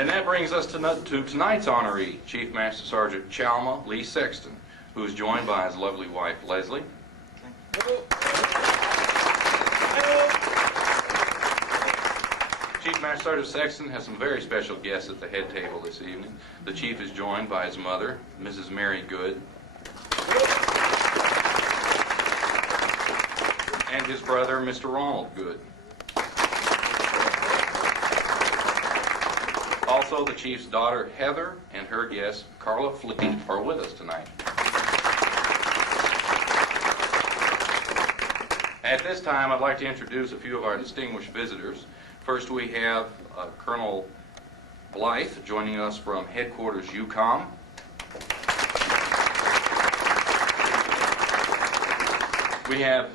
And that brings us to tonight's honoree, Chief Master Sergeant Chalma Lee Sexton, who is joined by his lovely wife, Leslie. Chief Master Sergeant Sexton has some very special guests at the head table this evening. The Chief is joined by his mother, Mrs. Mary Good, and his brother, Mr. Ronald Good. Also, the Chief's daughter, Heather, and her guest, Carla Fleet, are with us tonight. At this time, I'd like to introduce a few of our distinguished visitors. First, we have Colonel Blythe joining us from Headquarters UCOM. We have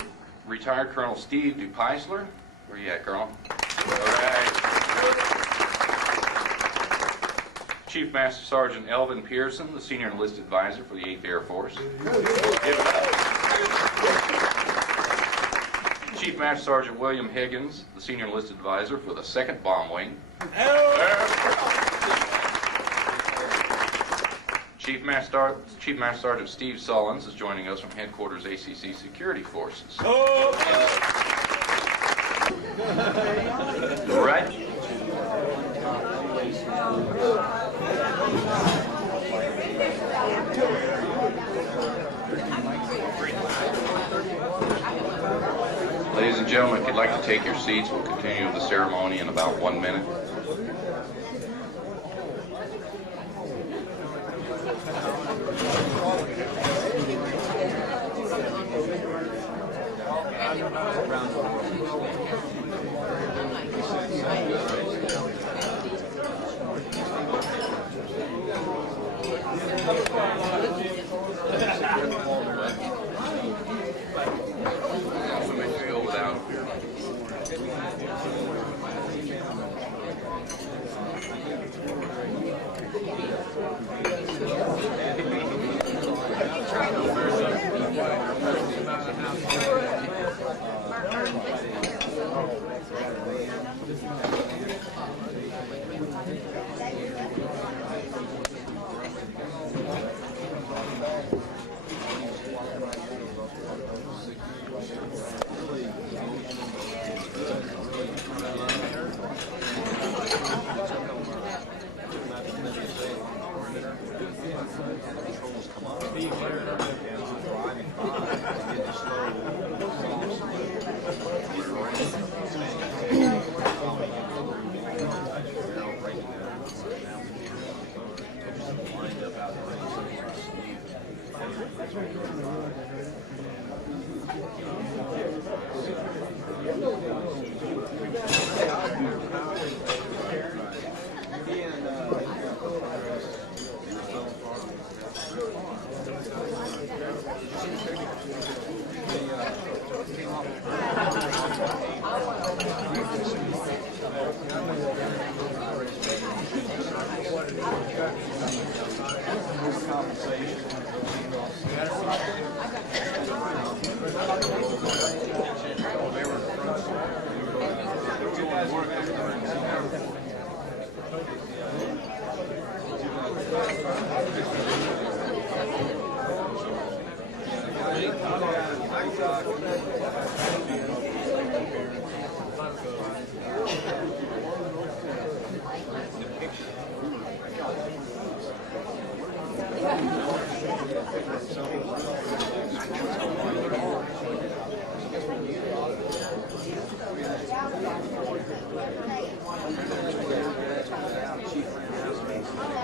retired Colonel Steve DuPeisler. Where you at, Colonel? All right. Chief Master Sergeant Elvin Pearson, the Senior Enlisted Advisor for the 8th Air Force. Give it up. Chief Master Sergeant William Higgins, the Senior Enlisted Advisor for the 2nd Bomb Wing. Chief Master Sergeant Steve Sullins is joining us from Headquarters ACC Security Forces. All right. Ladies and gentlemen, if you'd like to take your seats, we'll continue the ceremony in about 1 minute.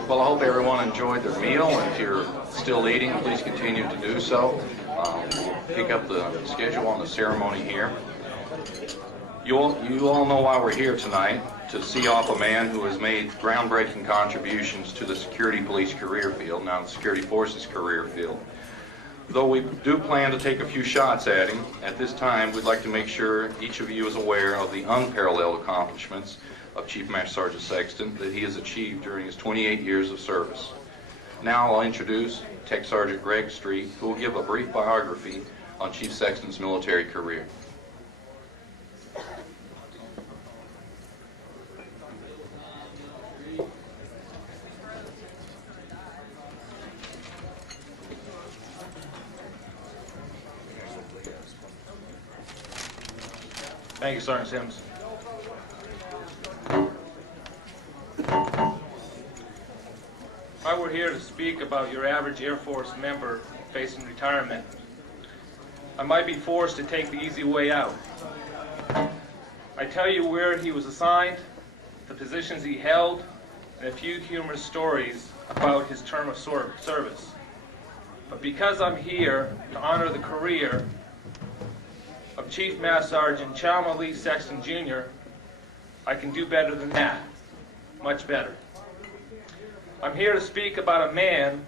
Well, I hope everyone enjoyed their meal, and if you're still eating, please continue to do so. Pick up the schedule on the ceremony here. You all know why we're here tonight, to see off a man who has made groundbreaking contributions to the security police career field, now the security forces career field. Though we do plan to take a few shots at him, at this time we'd like to make sure each of you is aware of the unparalleled accomplishments of Chief Master Sergeant Sexton that he has achieved during his 28 years of service. Now I'll introduce Tech Sergeant Greg Street, who will give a brief biography on Chief Sexton's military career. Thank you, Sergeant Sims. If I were here to speak about your average Air Force member facing retirement, I might be forced to take the easy way out. I tell you where he was assigned, the positions he held, and a few humorous stories about his term of service. But because I'm here to honor the career of Chief Master Sergeant Chalmers Lee Sexton Jr., I can do better than that, much better. I'm here to speak about a man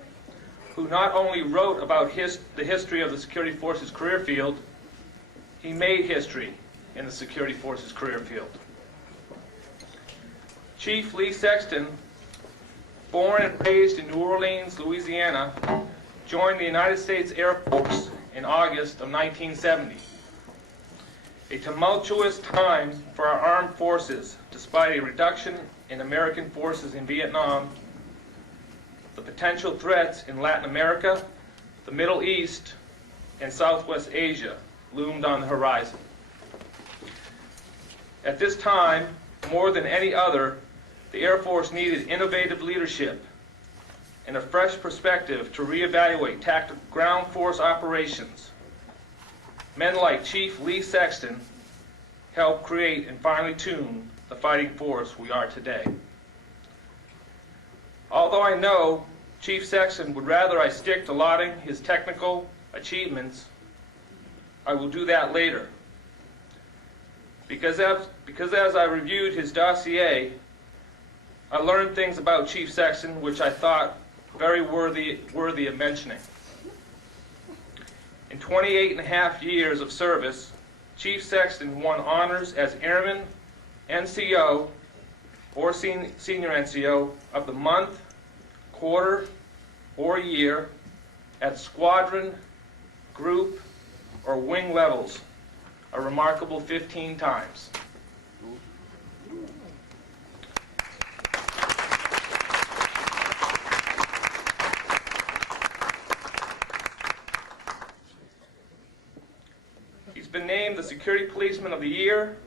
who not only wrote about the history of the Security Forces career field, he made history in the Security Forces career field. Chief Lee Sexton, born and raised in New Orleans, Louisiana, joined the United States Air Force in August of 1970. A tumultuous time for our armed forces, despite a reduction in American forces in Vietnam, the potential threats in Latin America, the Middle East, and Southwest Asia loomed on the horizon. At this time, more than any other, the Air Force needed innovative leadership and a fresh perspective to reevaluate tactical ground force operations. Men like Chief Lee Sexton helped create and finally tune the fighting force we are today. Although I know Chief Sexton would rather I stick to lauding his technical achievements, I will do that later. Because as I reviewed his dossier, I learned things about Chief Sexton which I thought very worthy of mentioning. In 28 and a half years of service, Chief Sexton won honors as Airman, NCO, or Senior NCO of the month, quarter, or year at squadron, group, or wing levels, a remarkable 15 times. He's been named the Security Policeman of the Year,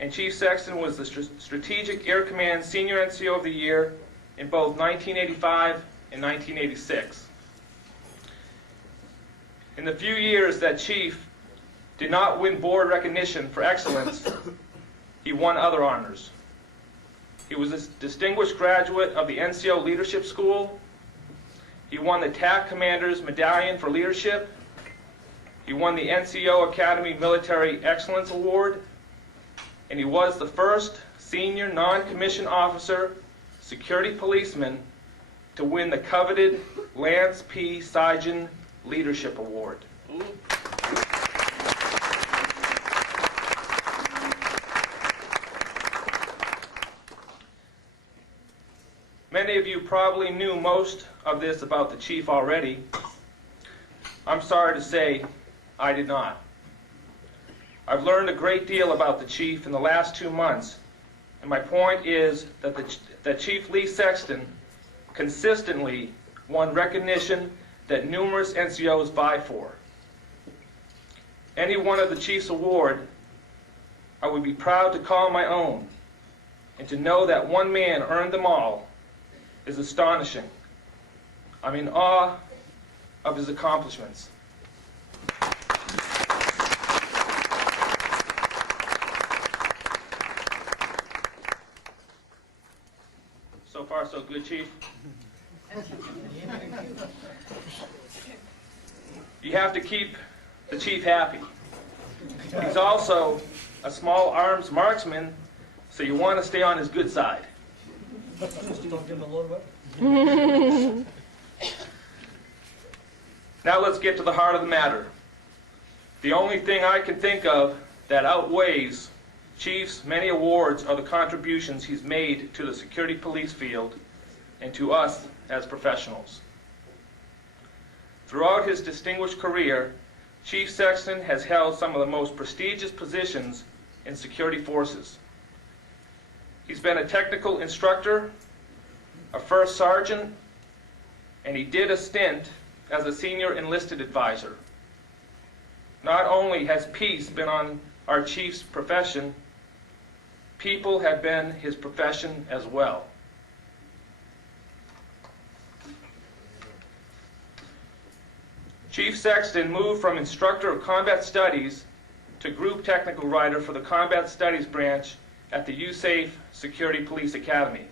and Chief Sexton was the Strategic Air Command Senior NCO of the Year in both 1985 and 1986. In the few years that Chief did not win board recognition for excellence, he won other honors. He was a distinguished graduate of the NCO Leadership School. He won the TAC Commander's Medallion for Leadership. He won the NCO Academy Military Excellence Award. And he was the first senior non-commissioned officer security policeman to win the coveted Lance P. Seigen Leadership Award. Many of you probably knew most of this about the Chief already. I'm sorry to say I did not. I've learned a great deal about the Chief in the last 2 months, and my point is that Chief Lee Sexton consistently won recognition that numerous NCOs vie for. Any one of the Chief's award, I would be proud to call my own, and to know that one man earned them all is astonishing. I'm in awe of his accomplishments. So far, so good, Chief. You have to keep the Chief happy. He's also a small arms marksman, so you want to stay on his good side. Now let's get to the heart of the matter. The only thing I can think of that outweighs Chief's many awards are the contributions he's made to the security police field and to us as professionals. Throughout his distinguished career, Chief Sexton has held some of the most prestigious positions in security forces. He's been a technical instructor, a first sergeant, and he did a stint as a senior enlisted advisor. Not only has peace been on our chief's profession, people have been his profession as well. Chief Sexton moved from instructor of combat studies to group technical writer for the combat studies branch at the USAF Security Police Academy,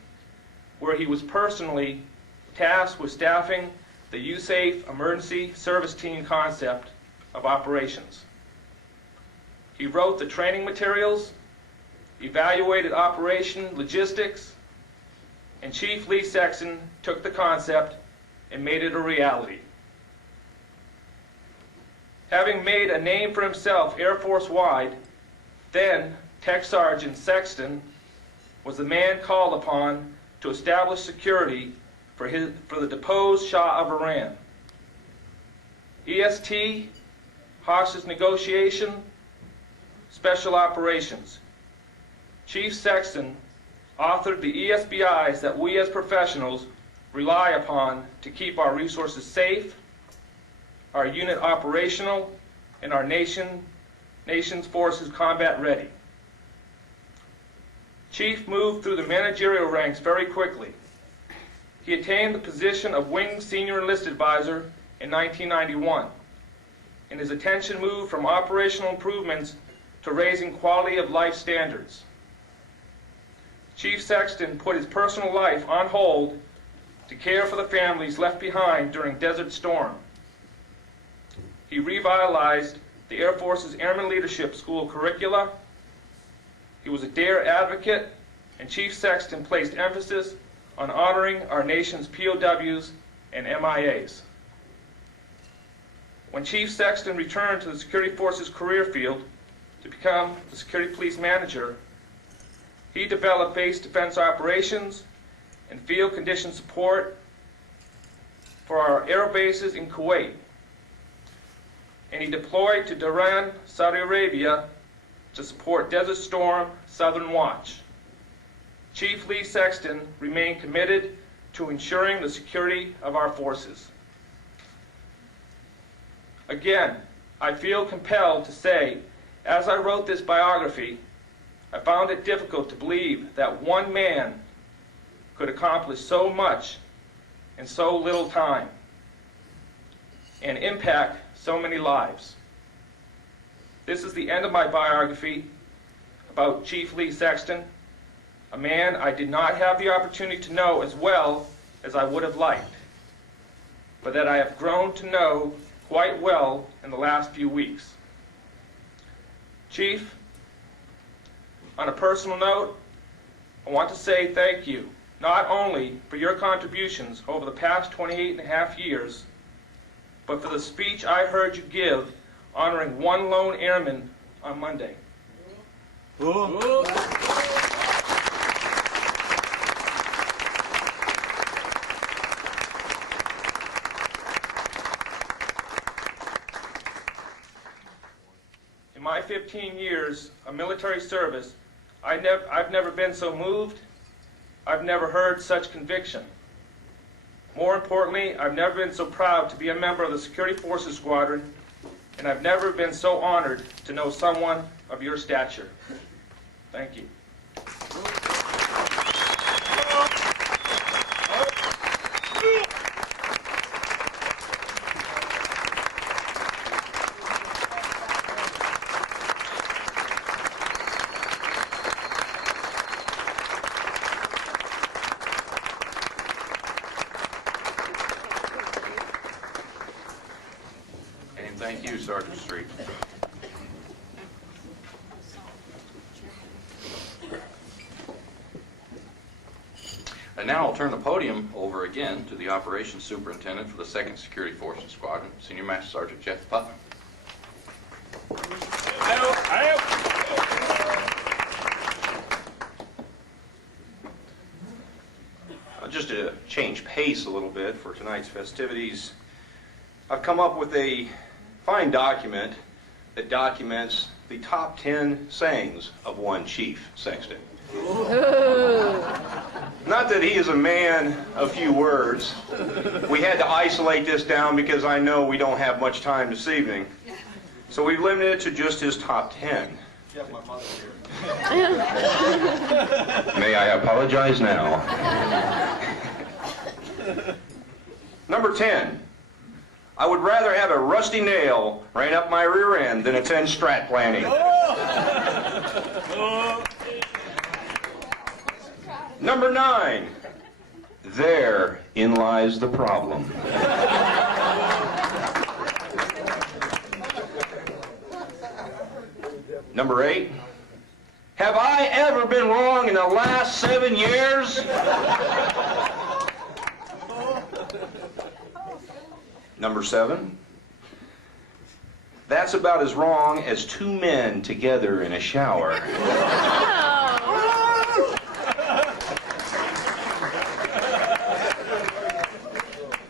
where he was personally tasked with staffing the USAF Emergency Service Team concept of operations. He wrote the training materials, evaluated operation logistics, and Chief Lee Sexton took the concept and made it a reality. Having made a name for himself Air Force-wide, then Tech Sergeant Sexton was the man called upon to establish security for the deposed Shah of Iran. EST, hostage negotiation, special operations. Chief Sexton authored the ESBIs that we as professionals rely upon to keep our resources safe, our unit operational, and our nation's forces combat ready. Chief moved through the managerial ranks very quickly. He attained the position of Wing Senior Enlisted Advisor in 1991, and his attention moved from operational improvements to raising quality of life standards. Chief Sexton put his personal life on hold to care for the families left behind during Desert Storm. He revitalized the Air Force's Airman Leadership School curricula. He was a DARE advocate, and Chief Sexton placed emphasis on honoring our nation's POWs and MIAs. When Chief Sexton returned to the Security Forces career field to become the Security Police Manager, he developed base defense operations and field condition support for our air bases in Kuwait, and he deployed to Dhahran, Saudi Arabia to support Desert Storm Southern Watch. Chief Lee Sexton remained committed to ensuring the security of our forces. Again, I feel compelled to say, as I wrote this biography, I found it difficult to believe that one man could accomplish so much in so little time and impact so many lives. This is the end of my biography about Chief Lee Sexton, a man I did not have the opportunity to know as well as I would have liked, but that I have grown to know quite well in the last few weeks. Chief, on a personal note, I want to say thank you, not only for your contributions over the past 28 and a half years, but for the speech I heard you give honoring one lone airman on Monday. Ooh. In my 15 years of military service, I've never been so moved. I've never heard such conviction. More importantly, I've never been so proud to be a member of the Security Forces Squadron, and I've never been so honored to know someone of your stature. Thank you. And thank you, Sergeant Street. And now I'll turn the podium over again to the Operations Superintendent for the 2nd Security Forces Squadron, Senior Master Sergeant Jeff Putnam. Just to change pace a little bit for tonight's festivities, I've come up with a fine document that documents the top 10 sayings of one Chief Sexton. Not that he is a man of few words. We had to isolate this down because I know we don't have much time this evening. So we've limited it to just his top 10. May I apologize now? Number 10. I would rather have a rusty nail right up my rear end than attend strat planning. Number 9. Therein lies the problem. Number 8. Have I ever been wrong in the last 7 years? Number 7. That's about as wrong as 2 men together in a shower.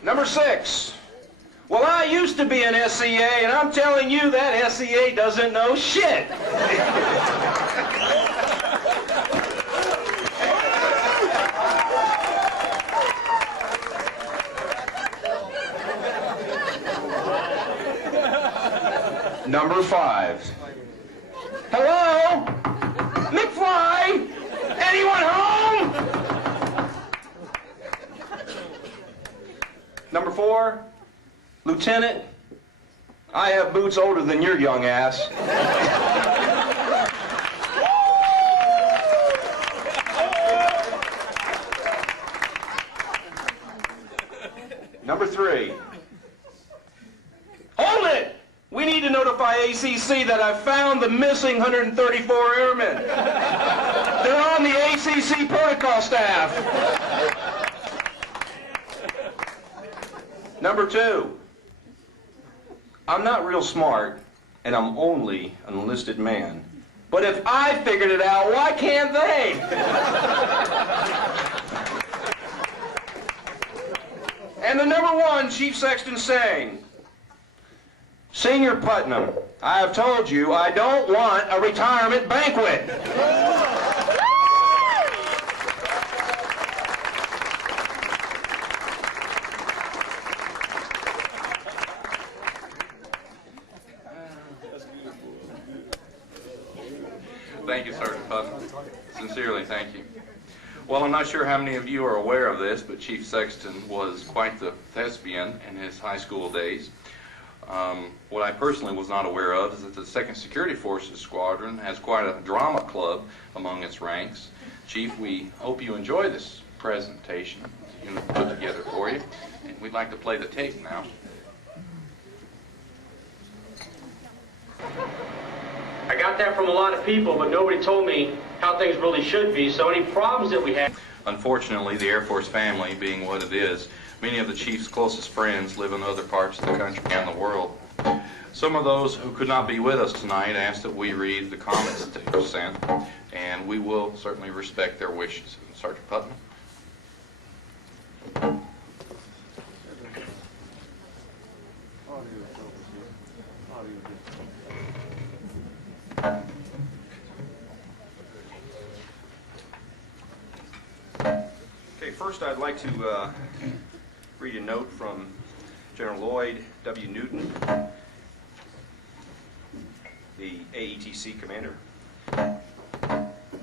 Number 6. Well, I used to be an SEA, and I'm telling you that SEA doesn't know shit. Number 5. Hello? McFly? Anyone home? Number 4. Lieutenant, I have boots older than your young ass. Number 3. Hold it! We need to notify ACC that I've found the missing 134 airmen. They're on the ACC protocol staff. Number 2. I'm not real smart, and I'm only an enlisted man. But if I figured it out, why can't they? And the number 1, Chief Sexton saying, Senior Putnam, I have told you I don't want a retirement banquet. Thank you, Sergeant Putnam. Sincerely, thank you. Well, I'm not sure how many of you are aware of this, but Chief Sexton was quite the thespian in his high school days. What I personally was not aware of is that the 2nd Security Forces Squadron has quite a drama club among its ranks. Chief, we hope you enjoy this presentation that you put together for you, and we'd like to play the tape now. I got that from a lot of people, but nobody told me how things really should be, so any problems that we have... Unfortunately, the Air Force family being what it is, many of the Chief's closest friends live in other parts of the country and the world. Some of those who could not be with us tonight asked that we read the comments that they sent, and we will certainly respect their wishes. Sergeant Putnam. Okay, first I'd like to read a note from General Lloyd W. Newton, the AETC commander.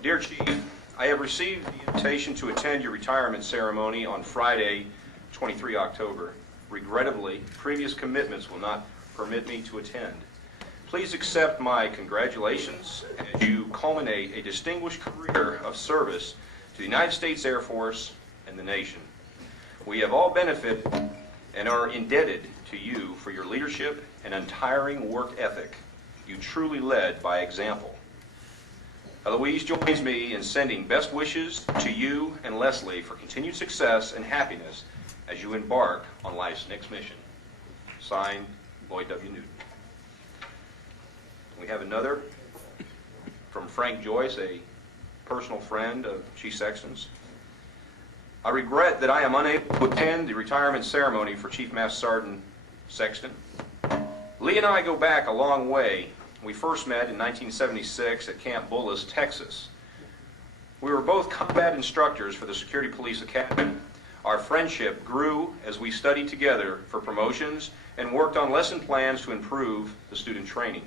Dear Chief, I have received the invitation to attend your retirement ceremony on Friday, 23 October. Regrettably, previous commitments will not permit me to attend. Please accept my congratulations as you culminate a distinguished career of service to the United States Air Force and the nation. We have all benefited and are indebted to you for your leadership and untiring work ethic. You truly led by example. Eloise joins me in sending best wishes to you and Leslie for continued success and happiness as you embark on life's next mission. Signed, Lloyd W. Newton. We have another from Frank Joyce, a personal friend of Chief Sexton's. I regret that I am unable to attend the retirement ceremony for Chief Master Sergeant Sexton. Lee and I go back a long way. We first met in 1976 at Camp Bullis, Texas. We were both combat instructors for the Security Police Academy. Our friendship grew as we studied together for promotions and worked on lesson plans to improve the student training.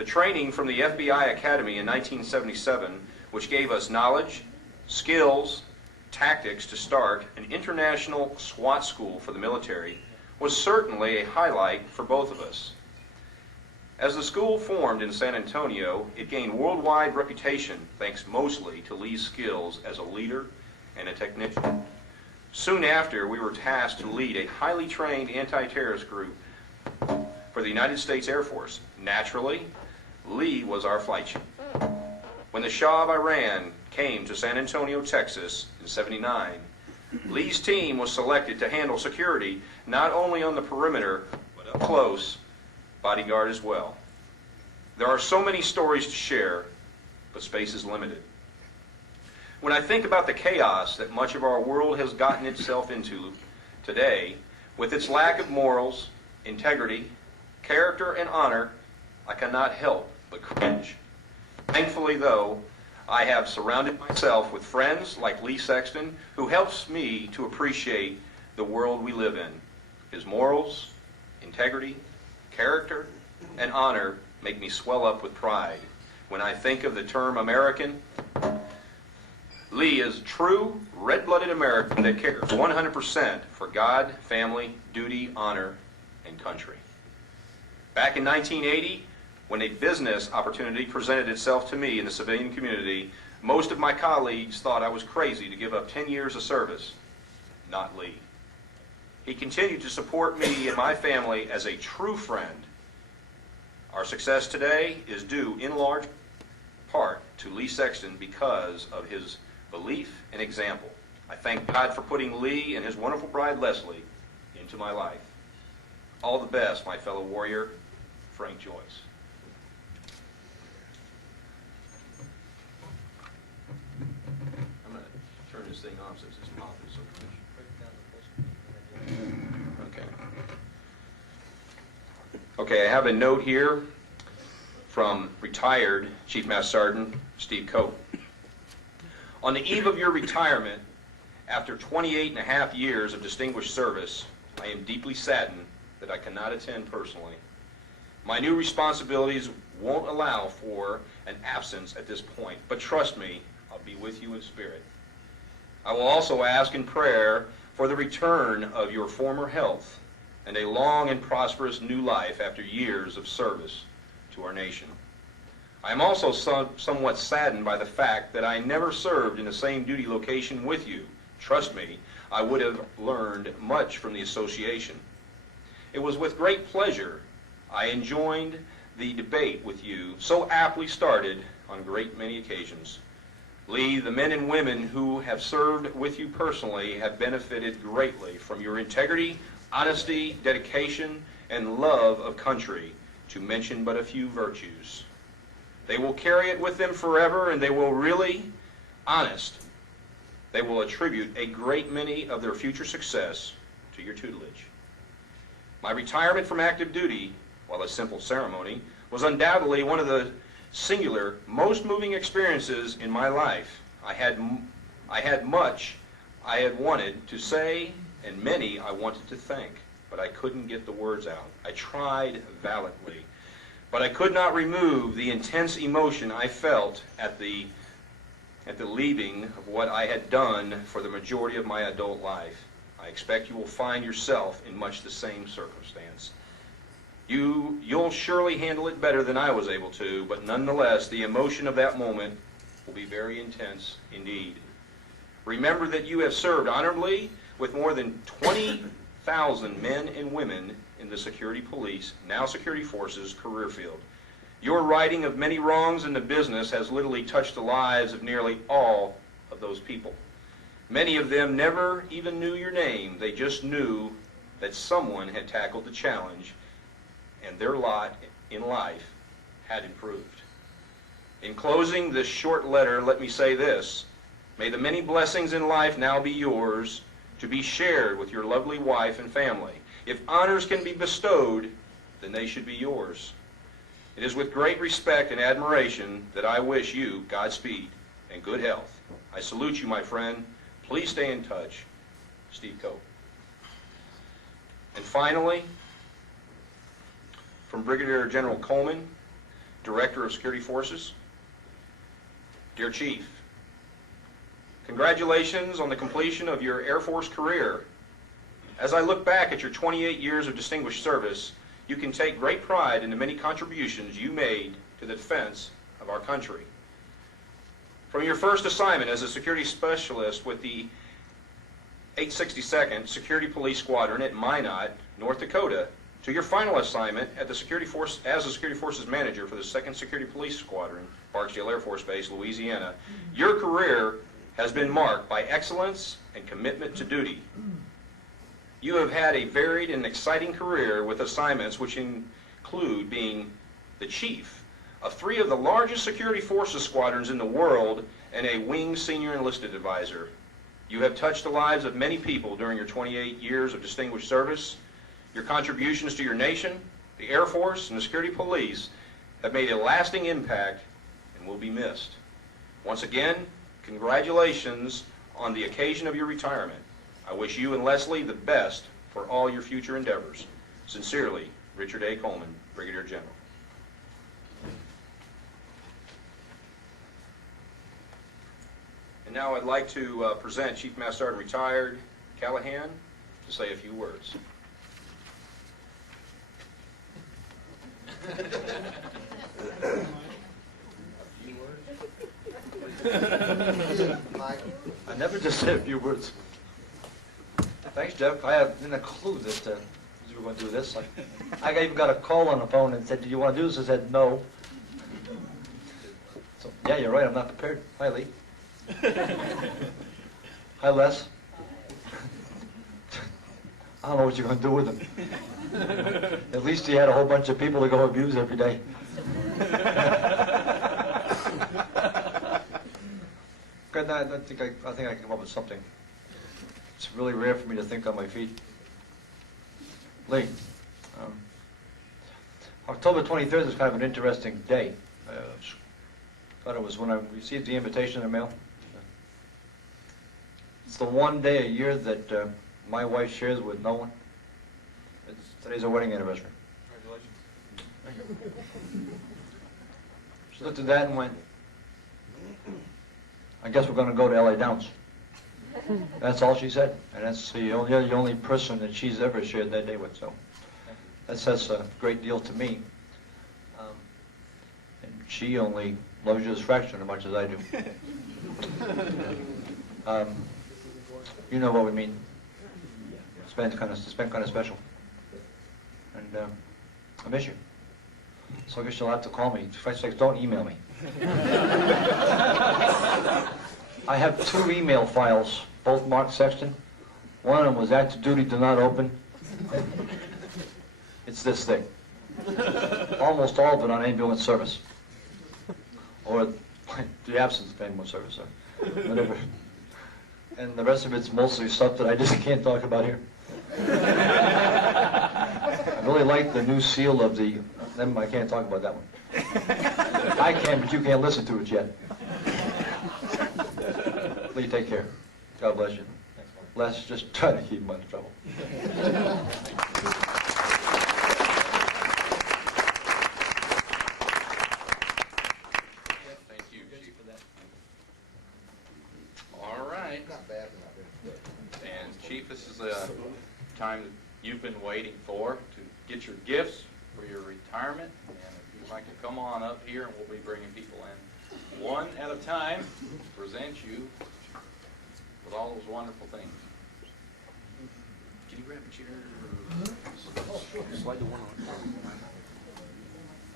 The training from the FBI Academy in 1977, which gave us knowledge, skills, tactics to start an international SWAT school for the military, was certainly a highlight for both of us. As the school formed in San Antonio, it gained worldwide reputation thanks mostly to Lee's skills as a leader and a technician. Soon after, we were tasked to lead a highly trained anti-terrorist group for the United States Air Force. Naturally, Lee was our flight chief. When the Shah of Iran came to San Antonio, Texas in '79, Lee's team was selected to handle security not only on the perimeter, but up close, bodyguard as well. There are so many stories to share, but space is limited. When I think about the chaos that much of our world has gotten itself into today, with its lack of morals, integrity, character, and honor, I cannot help but cringe. Thankfully, though, I have surrounded myself with friends like Lee Sexton, who helps me to appreciate the world we live in. His morals, integrity, character, and honor make me swell up with pride. When I think of the term American, Lee is a true, red-blooded American that cares 100% for God, family, duty, honor, and country. Back in 1980, when a business opportunity presented itself to me in the civilian community, most of my colleagues thought I was crazy to give up 10 years of service. Not Lee. He continued to support me and my family as a true friend. Our success today is due in large part to Lee Sexton because of his belief and example. I thank God for putting Lee and his wonderful bride Leslie into my life. All the best, my fellow warrior, Frank Joyce. I'm going to turn this thing off since it's popping so much. Okay, I have a note here from retired Chief Master Sergeant Steve Cope. On the eve of your retirement, after 28 and a half years of distinguished service, I am deeply saddened that I cannot attend personally. My new responsibilities won't allow for an absence at this point, but trust me, I'll be with you in spirit. I will also ask in prayer for the return of your former health and a long and prosperous new life after years of service to our nation. I am also somewhat saddened by the fact that I never served in the same duty location with you. Trust me, I would have learned much from the association. It was with great pleasure I enjoyed the debate with you, so aptly started on great many occasions. Lee, the men and women who have served with you personally have benefited greatly from your integrity, honesty, dedication, and love of country, to mention but a few virtues. They will carry it with them forever, and they will really, honest, they will attribute a great many of their future success to your tutelage. My retirement from active duty, while a simple ceremony, was undoubtedly one of the singular, most moving experiences in my life. I had much I had wanted to say, and many I wanted to thank, but I couldn't get the words out. I tried valiantly, but I could not remove the intense emotion I felt at the leaving of what I had done for the majority of my adult life. I expect you will find yourself in much the same circumstance. You'll surely handle it better than I was able to, but nonetheless, the emotion of that moment will be very intense indeed. Remember that you have served honorably with more than 20,000 men and women in the security police, now security forces, career field. Your righting of many wrongs in the business has literally touched the lives of nearly all of those people. Many of them never even knew your name. They just knew that someone had tackled the challenge and their lot in life had improved. In closing this short letter, let me say this. May the many blessings in life now be yours to be shared with your lovely wife and family. If honors can be bestowed, then they should be yours. It is with great respect and admiration that I wish you Godspeed and good health. I salute you, my friend. Please stay in touch. Steve Cope. And finally, from Brigadier General Coleman, Director of Security Forces. Dear Chief, congratulations on the completion of your Air Force career. As I look back at your 28 years of distinguished service, you can take great pride in the many contributions you made to the defense of our country. From your first assignment as a security specialist with the 862nd Security Police Squadron at Minot, North Dakota, to your final assignment at the Security Force as a Security Forces Manager for the 2nd Security Police Squadron, Barksdale Air Force Base, Louisiana, your career has been marked by excellence and commitment to duty. You have had a varied and exciting career with assignments which include being the chief of 3 of the largest security forces squadrons in the world and a wing senior enlisted advisor. You have touched the lives of many people during your 28 years of distinguished service. Your contributions to your nation, the Air Force, and the security police have made a lasting impact and will be missed. Once again, congratulations on the occasion of your retirement. I wish you and Leslie the best for all your future endeavors. Sincerely, Richard A. Coleman, Brigadier General. And now I'd like to present Chief Master Sergeant Retired Callahan to say a few words. I never just said a few words. Thanks, Jeff. I didn't have a clue that you were going to do this. I even got a call on the phone and said, "Do you want to do this?" I said, "No." So, yeah, you're right. I'm not prepared. Hi, Lee. Hi, Les. I don't know what you're going to do with him. At least he had a whole bunch of people to go abuse every day. I think I can come up with something. It's really rare for me to think on my feet. Lee, October 23rd is kind of an interesting day. Thought it was when I received the invitation in the mail. It's the one day a year that my wife shares with no one. Today's our wedding anniversary. Congratulations. She looked at that and went, "I guess we're going to go to LA Downs." That's all she said, and that's the only person that she's ever shared that day with. So that says a great deal to me. And she only loves you as fraction as much as I do. You know what we mean. It's been kind of special, and I miss you. So I guess you'll have to call me. For Christ's sakes, don't email me. I have 2 email files, both marked Sexton. One of them was active duty, do not open. It's this thing. Almost all of it on ambulance service. Or the absence of ambulance service, or whatever. And the rest of it's mostly stuff that I just can't talk about here. I really like the new seal of the... I can't talk about that one. I can, but you can't listen to it yet. Lee, take care. God bless you. Les, just try to keep him out of trouble. Thank you, Chief. All right. And Chief, this is the time that you've been waiting for to get your gifts for your retirement. And if you'd like to come on up here, and we'll be bringing people in one at a time to present you with all those wonderful things. Can you grab a chair? Slide the one on.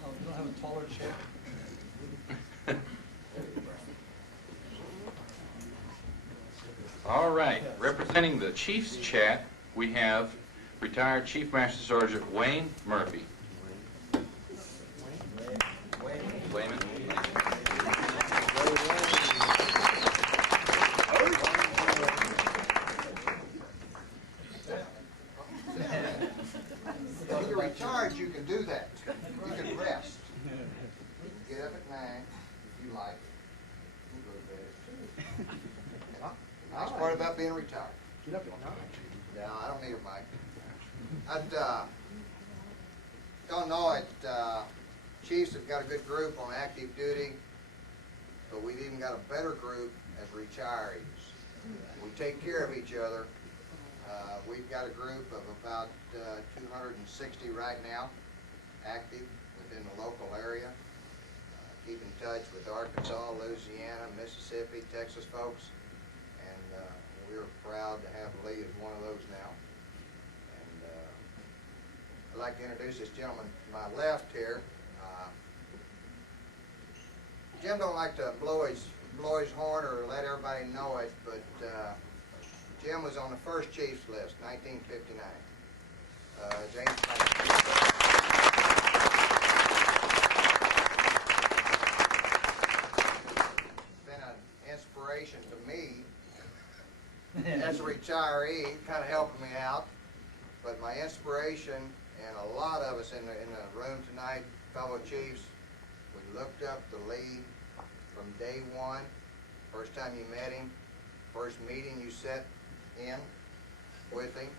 Oh, you don't have a taller chair? All right, representing the Chief's chat, we have retired Chief Master Sergeant Wayne Murphy. Wayman. When you're retired, you can do that. You can rest. Get up at 9 if you like. You go to bed. Nice part about being retired. Get up at 9. No, I don't need a mic. Y'all know at chiefs have got a good group on active duty, but we've even got a better group as retirees. We take care of each other. We've got a group of about 260 right now, active within the local area. Keep in touch with Arkansas, Louisiana, Mississippi, Texas folks, and we're proud to have Lee as one of those now. And I'd like to introduce this gentleman to my left here. Jim don't like to blow his horn or let everybody know it, but Jim was on the first Chiefs list, 1959. James. Been an inspiration to me as a retiree, kind of helping me out. But my inspiration, and a lot of us in the room tonight, fellow chiefs, we looked up to Lee from day one. First time you met him, first meeting you sat in with him.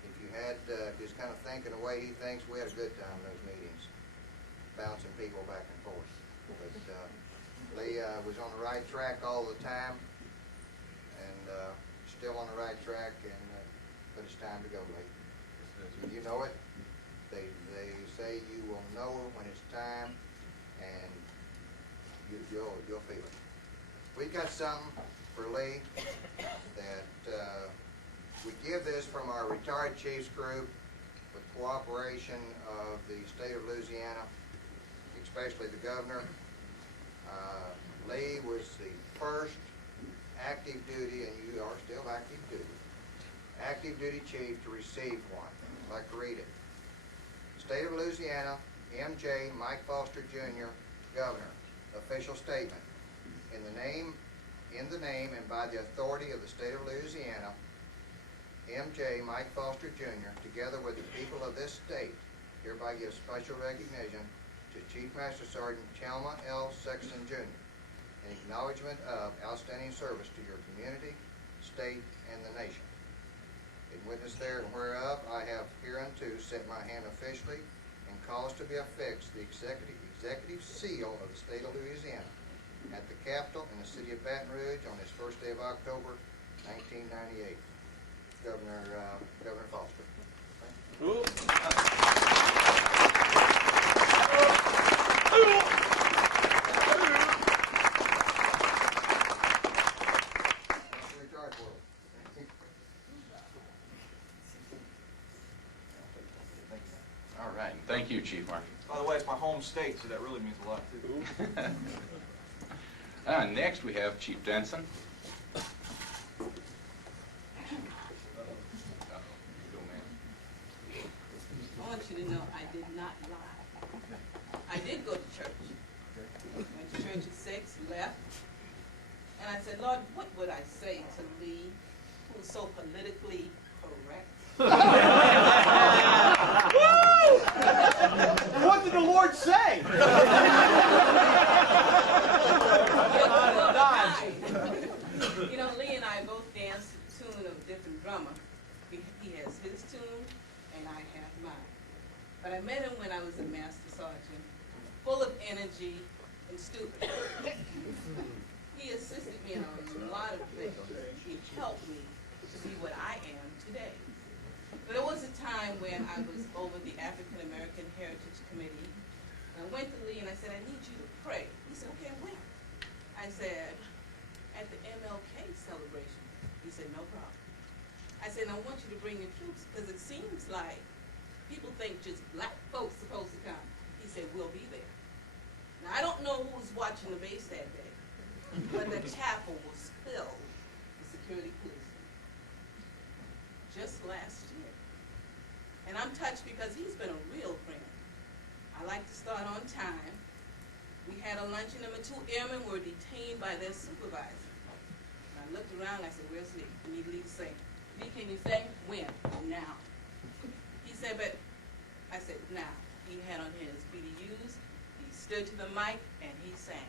If you had, if he was kind of thinking the way he thinks, we had a good time in those meetings, bouncing people back and forth. But Lee was on the right track all the time, and still on the right track, and but it's time to go, Lee. You know it. They say you will know when it's time, and you'll feel it. We've got something for Lee that we give this from our retired chiefs group with cooperation of the state of Louisiana, especially the governor. Lee was the first active duty, and you are still active duty chief to receive one. I'd like to read it. State of Louisiana, M.J. Mike Foster Jr., Governor. Official statement. In the name and by the authority of the state of Louisiana, M.J. Mike Foster Jr., together with the people of this state, hereby gives special recognition to Chief Master Sergeant Chalma L. Sexton Jr. in acknowledgement of outstanding service to your community, state, and the nation. In witness there and whereof, I have hereunto set my hand officially and caused to be affixed the executive seal of the state of Louisiana at the Capitol in the city of Baton Rouge on this first day of October, 1998. Governor Foster. All right, thank you, Chief Mark. By the way, it's my home state, so that really means a lot, too. Next, we have Chief Denson. I want you to know I did not lie. I did go to church. Went to church at 6, left. And I said, Lord, what would I say to Lee, who's so politically correct? What did the Lord say? You know, Lee and I both dance to the tune of a different drummer. He has his tune, and I have mine. But I met him when I was a master sergeant, full of energy and stupid. He assisted me in a lot of things. He helped me to be what I am today. But there was a time when I was over the African American Heritage Committee. I went to Lee and I said, I need you to pray. He said, okay, when? I said, at the MLK celebration. He said, no problem. I said, I want you to bring your troops because it seems like people think just black folks supposed to come. He said, we'll be there. Now, I don't know who was watching the base that day, but the chapel was filled with security police. Just last year. And I'm touched because he's been a real friend. I like to start on time. We had a luncheon and the 2 airmen were detained by their supervisor. And I looked around and I said, where's Lee? I need Lee to sing. Lee, can you sing? When? Now. He said, but I said, now. He had on his BDUs, he stood to the mic, and he sang.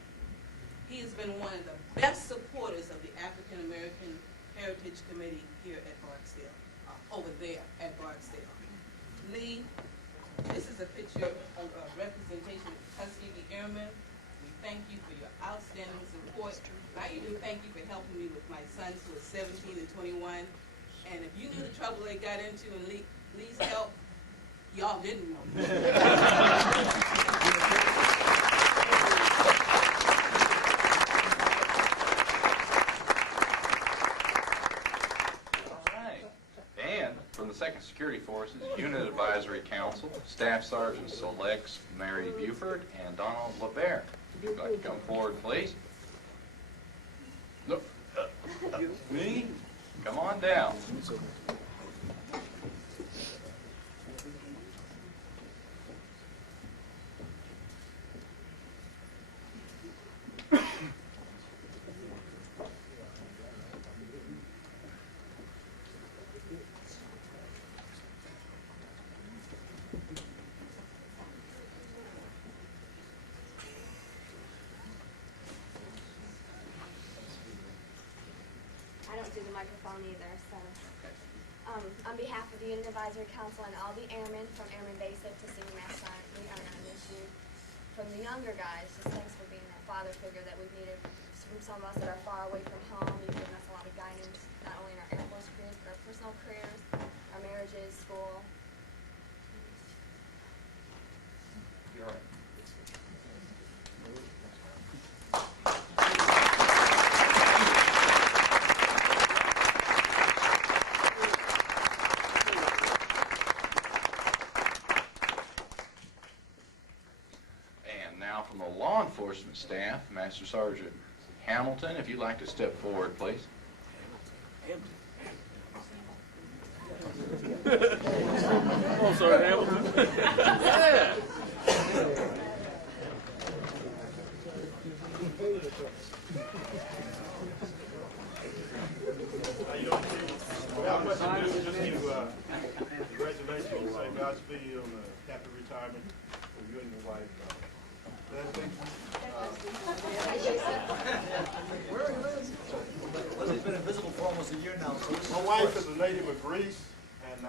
He has been one of the best supporters of the African American Heritage Committee here at Barksdale, over there at Barksdale. Lee, this is a picture of a representation. Tuskegee Airmen. We thank you for your outstanding support. I even thank you for helping me with my sons who are 17 and 21. And if you knew the trouble they got into and Lee's help, y'all didn't know. From the 2nd Security Forces Unit Advisory Council, Staff Sergeant Selects Mary Buford and Donald LeBaire. If you'd like to come forward, please. Look. Me? Come on down. I don't do the microphone either, so. On behalf of the Unit Advisory Council and all the airmen, from Airman Basic to Senior Master Sergeant, we are going to miss you. From the younger guys, just thanks for being that father figure that we've needed. From some of us that are far away from home, you've given us a lot of guidance, not only in our Air Force careers, but our personal careers, our marriages, school. You're all right. Now from the law enforcement staff, Master Sergeant Hamilton, if you'd like to step forward, please. Oh, sorry, Hamilton. Yeah. Congratulations, say Godspeed on the happy retirement for you and your wife. Leslie's been invisible for almost a year now. So my wife is a native of Greece, and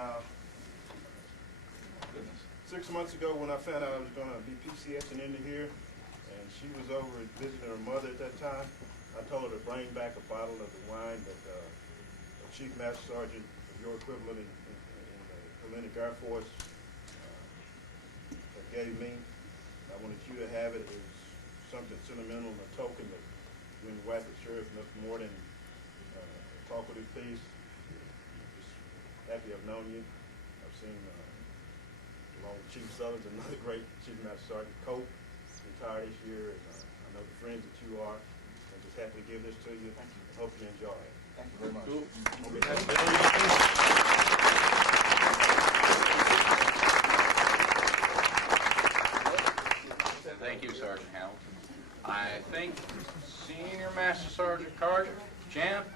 6 months ago when I found out I was going to be PCSing into here, and she was over visiting her mother at that time, I told her to bring back a bottle of the wine that a Chief Master Sergeant of your equivalent in the Hellenic Air Force gave me. I wanted you to have it as something sentimental and a token that you and your wife would share with nothing more than a talkative piece. Just happy I've known you. I've seen, along with Chief Sullins, another great Chief Master Sergeant Cope, retired this year, and I know the friends that you are. I'm just happy to give this to you. Thank you. Hope you enjoy it. thank you very much. Cool. Thank you, Sergeant Hamilton. I think Senior Master Sergeant Carter, Champ,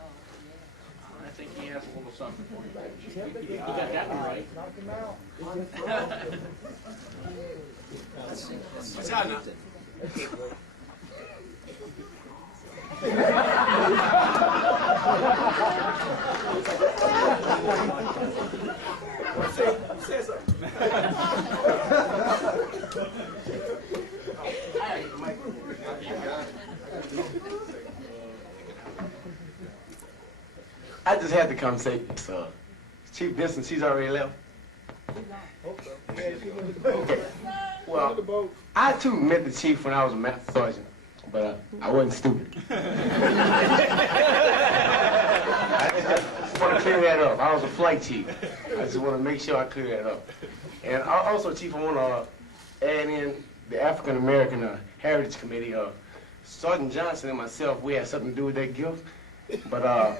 I think he has a little something for you. You got that one right. What's that now? Say something. I just had to come say this. Chief Benson, she's already left. Okay. Well, I too met the chief when I was a master sergeant, but I wasn't stupid. I just want to clear that up. I was a flight chief. I just want to make sure I clear that up. And also, Chief, I want to add in the African American Heritage Committee. Sergeant Johnson and myself, we had something to do with that gift, but I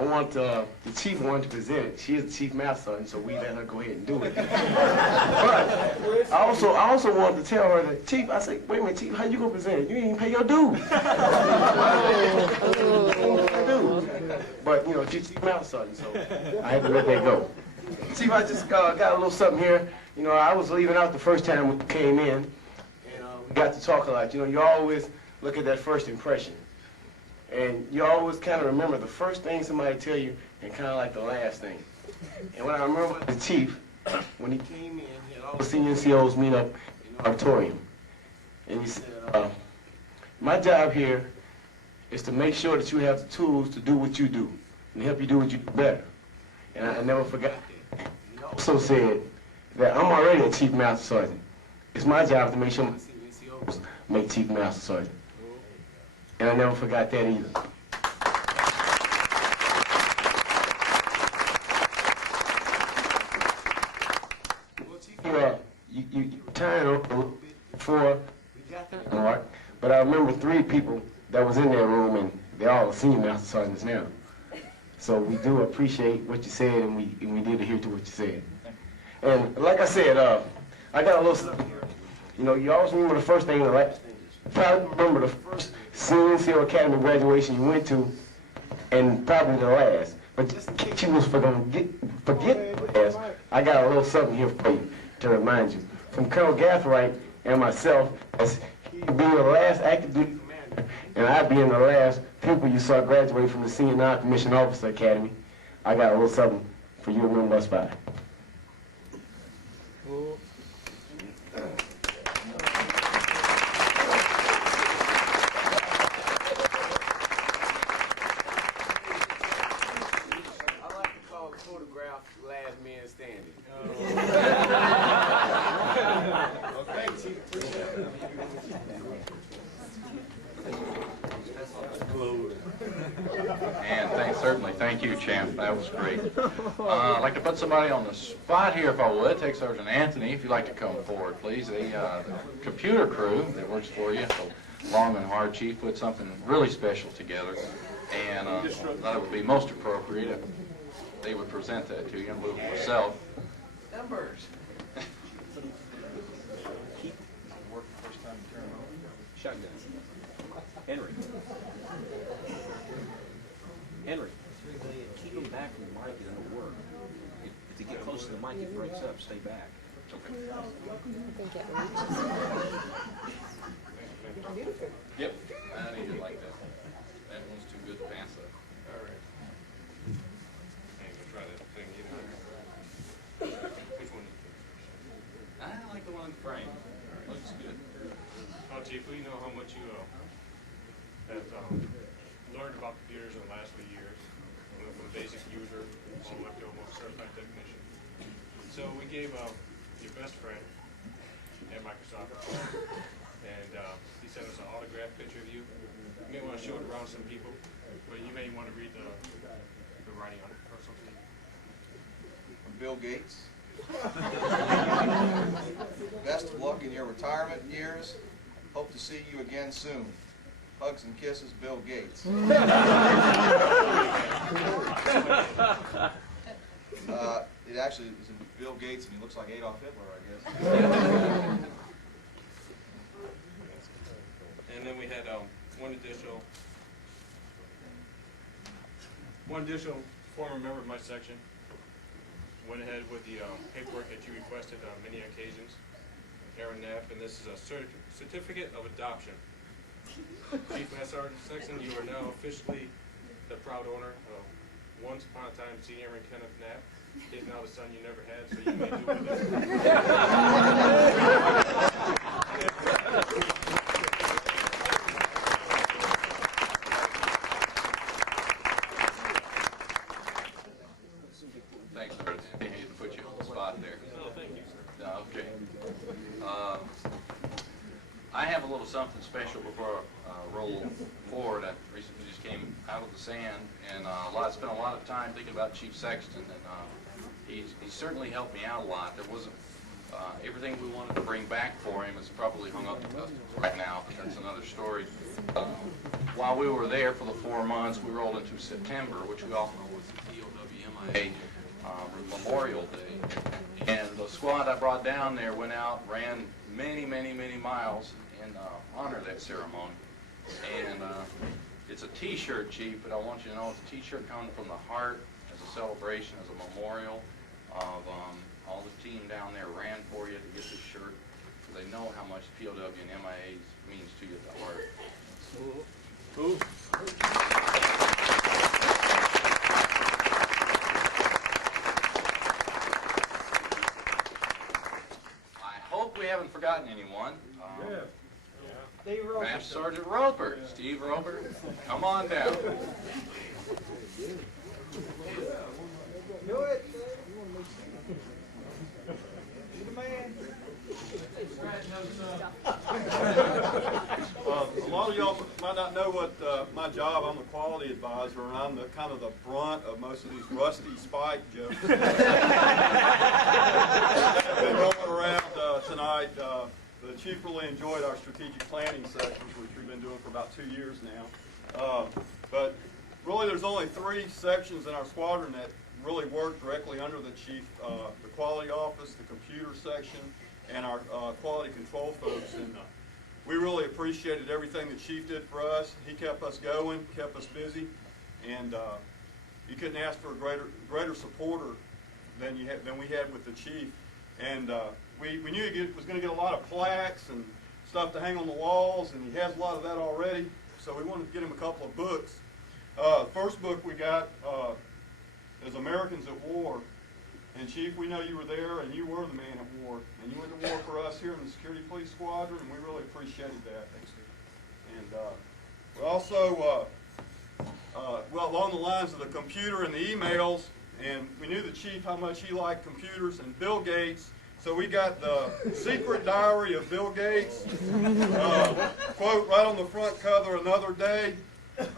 want the chief wanted to present it. She is the chief master sergeant, so we let her go ahead and do it. But I also wanted to tell her that, Chief, I said, wait a minute, Chief, how you gonna present it? You ain't even pay your dues. But you know, she's chief master sergeant, so I had to let that go. Chief, I just got a little something here. You know, I was leaving out the first time we came in, and we got to talk a lot. You know, you always look at that first impression. And you always kind of remember the first thing somebody tell you and kind of like the last thing. And when I remember the chief, when he came in, he had all the senior COs meet up in the auditorium. And he said, my job here is to make sure that you have the tools to do what you do and help you do what you do better. And I never forgot that. He also said that I'm already a Chief Master Sergeant. It's my job to make sure my NCOs make Chief Master Sergeant. And I never forgot that either. You retired a little bit before we got that mark, but I remember 3 people that was in that room, and they all are senior master sergeants now. So we do appreciate what you said, and we did adhere to what you said. And like I said, I got a little stuff here. You know, you always remember the first thing and the last thing. You probably remember the first CNCO Academy graduation you went to, and probably the last. But just in case you was forget the last, I got a little something here for you to remind you. From Colonel Gathright and myself, as he being the last active duty commander, and I being the last pupil you saw graduate from the Senior Non-Commissioned Officer Academy, I got a little something for you to remember us by. Last man standing. Okay, Chief. And certainly, thank you, Champ. That was great. I'd like to put somebody on the spot here, if I would. Take Sergeant Anthony, if you'd like to come forward, please. The computer crew that works for you, the Long and Hard Chief, put something really special together, and I thought it would be most appropriate if they would present that to you in lieu of myself. Numbers. Shotgun. Henry. Keep him back from the mic, it'll work. If you get close to the mic, it breaks up. Stay back. Okay. Yep, I need it like that. That one's too good to pass up. All right. I ain't gonna try that thing either. Which one? I like the one in the frame. Looks good. Oh, Chief, we know how much you have learned about computers in the last few years. We went from basic user all the way up to almost certified technician. So we gave your best friend at Microsoft a call, and he sent us an autographed picture of you. You may want to show it around some people, but you may want to read the writing on it or something. From Bill Gates. Best of luck in your retirement years. Hope to see you again soon. Hugs and kisses, Bill Gates. It actually is Bill Gates, and he looks like Adolf Hitler, I guess. And then we had one additional former member of my section went ahead with the paperwork that you requested on many occasions, Aaron Knapp, and this is a certificate of adoption. Chief Master Sergeant Sexton, you are now officially the proud owner of once upon a time Senior Airman Kenneth Knapp. He is now the son you never had, so you may do with Thanks, Chris. I need to put you on the spot there. No, thank you, sir. Okay. I have a little something special before I roll forward. I recently just came out of the sand, and spent a lot of time thinking about Chief Sexton, and he certainly helped me out a lot. There wasn't everything we wanted to bring back for him is probably hung up to customs right now, but that's another story. While we were there for the 4 months, we rolled into September, which we all know was the POWMIA Memorial Day. And the squad I brought down there went out, ran many, many, many miles in honor of that ceremony. And it's a T-shirt, Chief, but I want you to know it's a T-shirt coming from the heart as a celebration, as a memorial of all the team down there ran for you to get this shirt. They know how much POW and MIA means to you at the heart. I hope we haven't forgotten anyone. Master Sergeant Roper. Steve Roper, come on down. Do it. You're the man. A lot of y'all might not know what my job. I'm the quality advisor, and I'm the kind of the brunt of most of these rusty spike jokes. Been rolling around tonight. The chief really enjoyed our strategic planning sections, which we've been doing for about 2 years now. But really, there's only 3 sections in our squadron that really work directly under the chief: the quality office, the computer section, and our quality control folks. And we really appreciated everything the chief did for us. He kept us going, kept us busy, and you couldn't ask for a greater supporter than we had with the chief. And we knew he was going to get a lot of plaques and stuff to hang on the walls, and he has a lot of that already. So we wanted to get him a couple of books. The first book we got is Americans at War. And Chief, we know you were there, and you were the man at war, and you went to war for us here in the Security Police Squadron, and we really appreciated that. Thanks, Steve. And we also, well, along the lines of the computer and the emails, and we knew the Chief how much he liked computers and Bill Gates, so we got the secret diary of Bill Gates, quote right on the front cover: "Another day,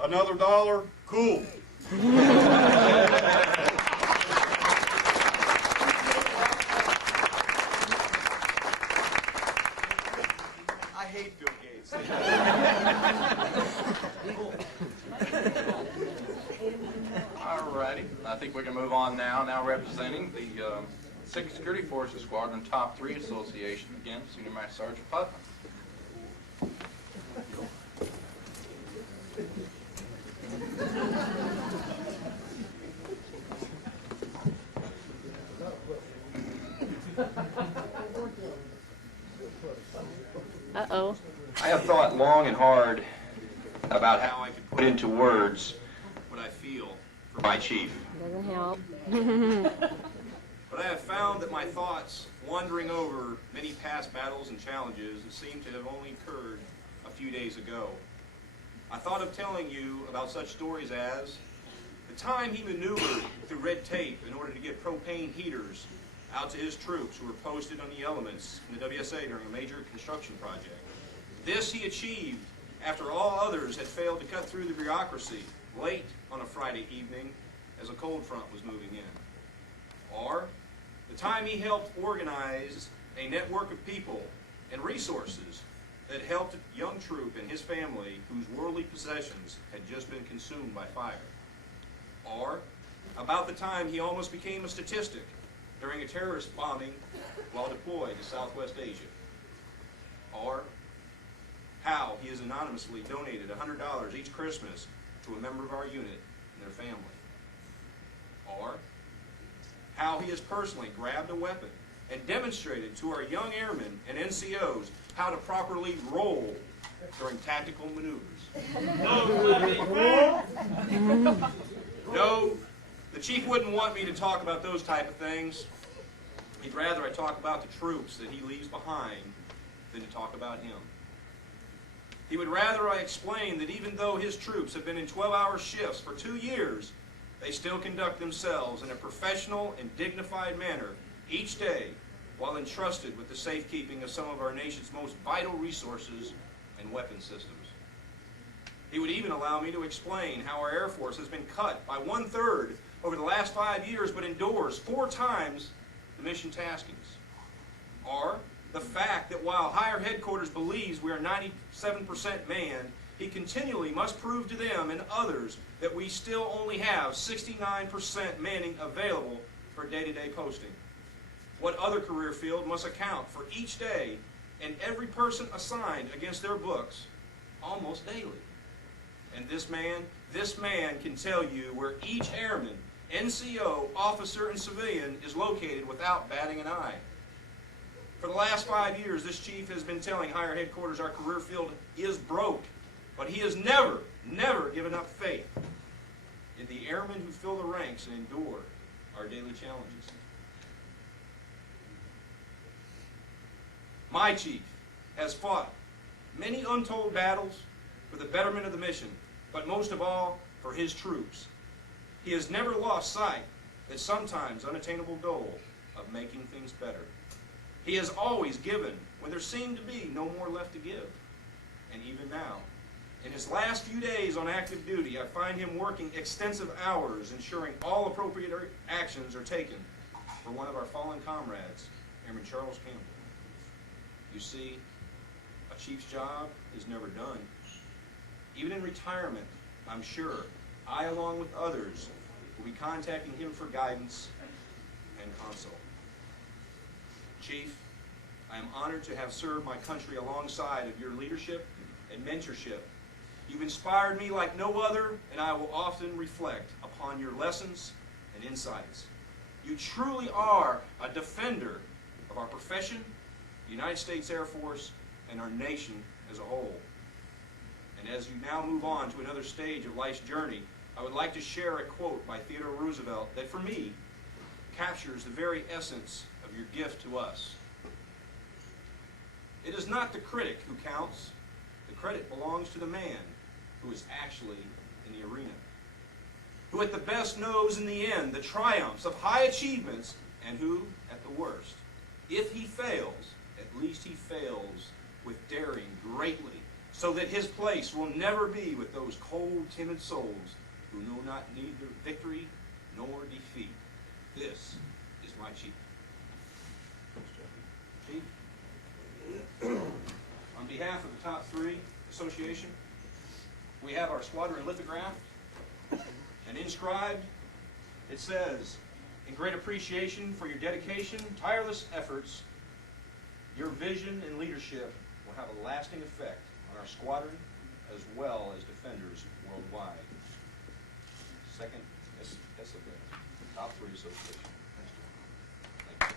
another dollar, cool." I hate Bill Gates. All righty. I think we can move on now. Now representing the 6th Security Forces Squadron Top 3 Association, again, Senior Master Sergeant Putnam. Uh-oh. I have thought long and hard about how I could put into words what I feel for my chief. Doesn't help. But I have found that my thoughts, wandering over many past battles and challenges that seem to have only occurred a few days ago. I thought of telling you about such stories as the time he maneuvered through red tape in order to get propane heaters out to his troops who were posted on the elements in the WSA during a major construction project. This he achieved after all others had failed to cut through the bureaucracy late on a Friday evening as a cold front was moving in. Or the time he helped organize a network of people and resources that helped a young troop and his family whose worldly possessions had just been consumed by fire. Or about the time he almost became a statistic during a terrorist bombing while deployed to Southwest Asia. Or how he has anonymously donated $100 each Christmas to a member of our unit and their family. Or how he has personally grabbed a weapon and demonstrated to our young airmen and NCOs how to properly roll during tactical maneuvers. No, the chief wouldn't want me to talk about those type of things. He'd rather I talk about the troops that he leaves behind than to talk about him. He would rather I explain that even though his troops have been in 12-hour shifts for 2 years, they still conduct themselves in a professional and dignified manner each day while entrusted with the safekeeping of some of our nation's most vital resources and weapon systems. He would even allow me to explain how our Air Force has been cut by 1/3 over the last 5 years, but endures 4 times the mission taskings. Or the fact that while higher headquarters believes we are 97% manned, he continually must prove to them and others that we still only have 69% manning available for day-to-day posting. What other career field must account for each day and every person assigned against their books almost daily? And this man can tell you where each airman, NCO, officer, and civilian is located without batting an eye. For the last 5 years, this chief has been telling higher headquarters our career field is broke, but he has never, never given up faith in the airmen who fill the ranks and endure our daily challenges. My chief has fought many untold battles for the betterment of the mission, but most of all, for his troops. He has never lost sight of that sometimes unattainable goal of making things better. He has always given when there seemed to be no more left to give. And even now, in his last few days on active duty, I find him working extensive hours ensuring all appropriate actions are taken for one of our fallen comrades, Airman Charles Campbell. You see, a chief's job is never done. Even in retirement, I'm sure I, along with others, will be contacting him for guidance and consult. Chief, I am honored to have served my country alongside of your leadership and mentorship. You've inspired me like no other, and I will often reflect upon your lessons and insights. You truly are a defender of our profession, the United States Air Force, and our nation as a whole. And as you now move on to another stage of life's journey, I would like to share a quote by Theodore Roosevelt that, for me, captures the very essence of your gift to us. It is not the critic who counts. The credit belongs to the man who is actually in the arena, who at the best knows in the end the triumphs of high achievements, and who, at the worst, if he fails, at least he fails with daring greatly, so that his place will never be with those cold, timid souls who know not neither victory nor defeat. This is my chief. Chief, on behalf of the Top 3 Association, we have our squadron lithograph, and inscribed, it says, "In great appreciation for your dedication, tireless efforts, your vision and leadership will have a lasting effect on our squadron as well as defenders worldwide." Second SFA, Top 3 Association. Thank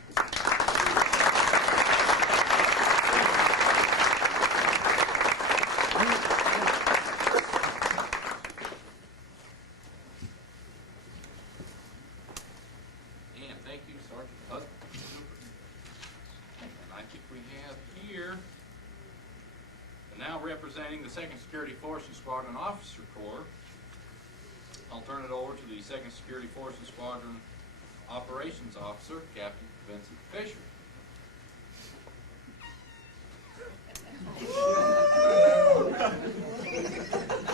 you. And thank you, Sergeant Husband. And I think we have here, and now representing the 2nd Security Forces Squadron Officer Corps, I'll turn it over to the 2nd Security Forces Squadron Operations Officer, Captain Vincent Fisher.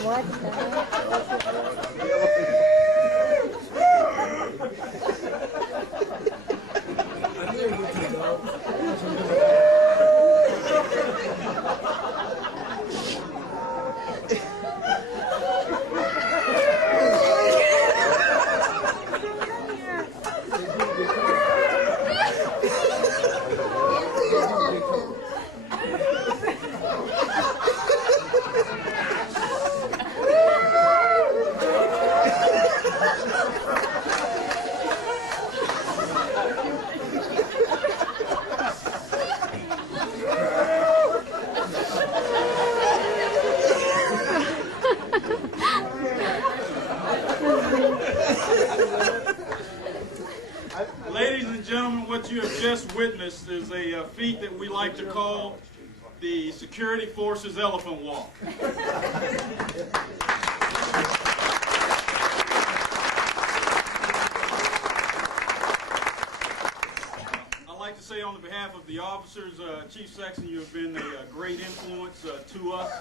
What Ladies and gentlemen, what you have just witnessed is a feat that we like to call the Security Forces Elephant Walk. I'd like to say on behalf of the officers, Chief Sexton, you have been a great influence to us.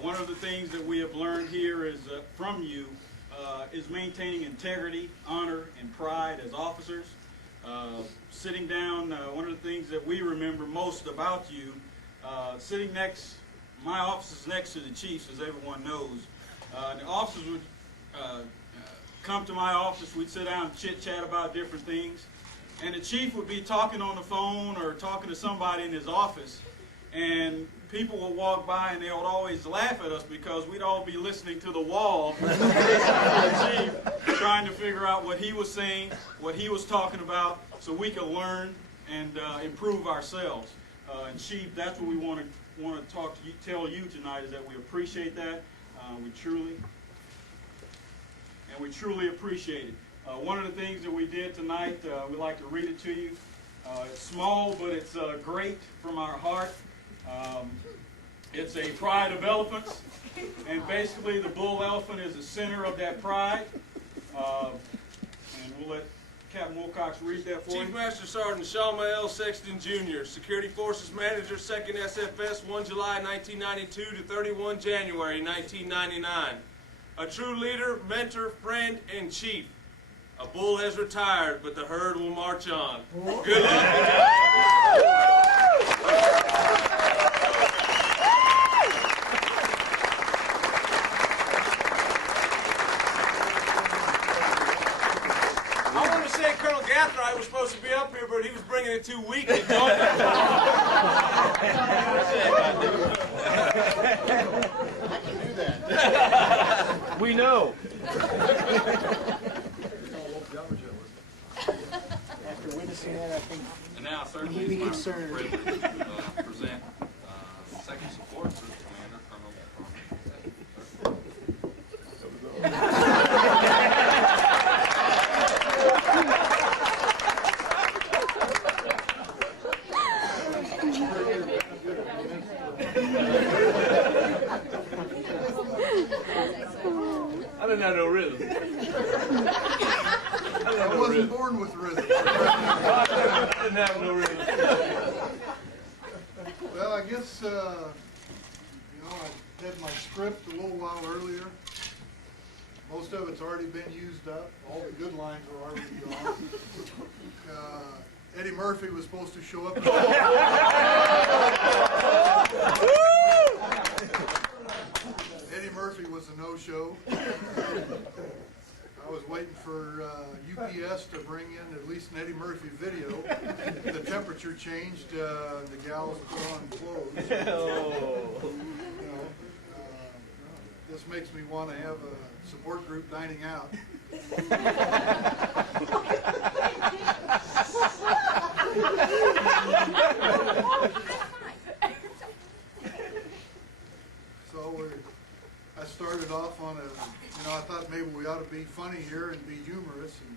One of the things that we have learned here is from you is maintaining integrity, honor, and pride as officers. Sitting down, one of the things that we remember most about you, sitting next, my office is next to the chief's, as everyone knows. The officers would come to my office, we'd sit down and chit-chat about different things, and the chief would be talking on the phone or talking to somebody in his office, and people would walk by and they would always laugh at us because we'd all be listening to the wall, the chief, trying to figure out what he was saying, what he was talking about, so we could learn and improve ourselves. And Chief, that's what we want to talk to you, tell you tonight, is that we appreciate that. We truly appreciate it. One of the things that we did tonight, we'd like to read it to you. It's small, but it's great from our heart. It's a pride of elephants, and basically the bull elephant is the center of that pride. And we'll let Captain Wilcox read that for Chief you. Master Sergeant Shalma L. Sexton, Jr., Security Forces Manager, 2nd SFS, 1 July 1992 to 31 January 1999. A true leader, mentor, friend, and chief. A bull has retired, but the herd will march on. Good luck. I want to say Colonel Gathright was supposed to be up here, but he was bringing it too weak to join us. I can do that. We know. After witnessing that, I think And now, certainly, we it's be my concerned. privilege to present second support to Commander Colonel. I didn't have no rhythm. I wasn't born with rhythm. I didn't have no rhythm. Well, I guess, I had my script a little while earlier. Most of it's already been used up. All the good lines are already gone. Eddie Murphy was supposed to show up. Eddie Murphy was a no-show. I was waiting for UPS to bring in at least an Eddie Murphy video. The temperature changed. The gals put on clothes. This makes me want to have a support group dining out. So I started off on I thought maybe we ought to be funny here and be humorous. And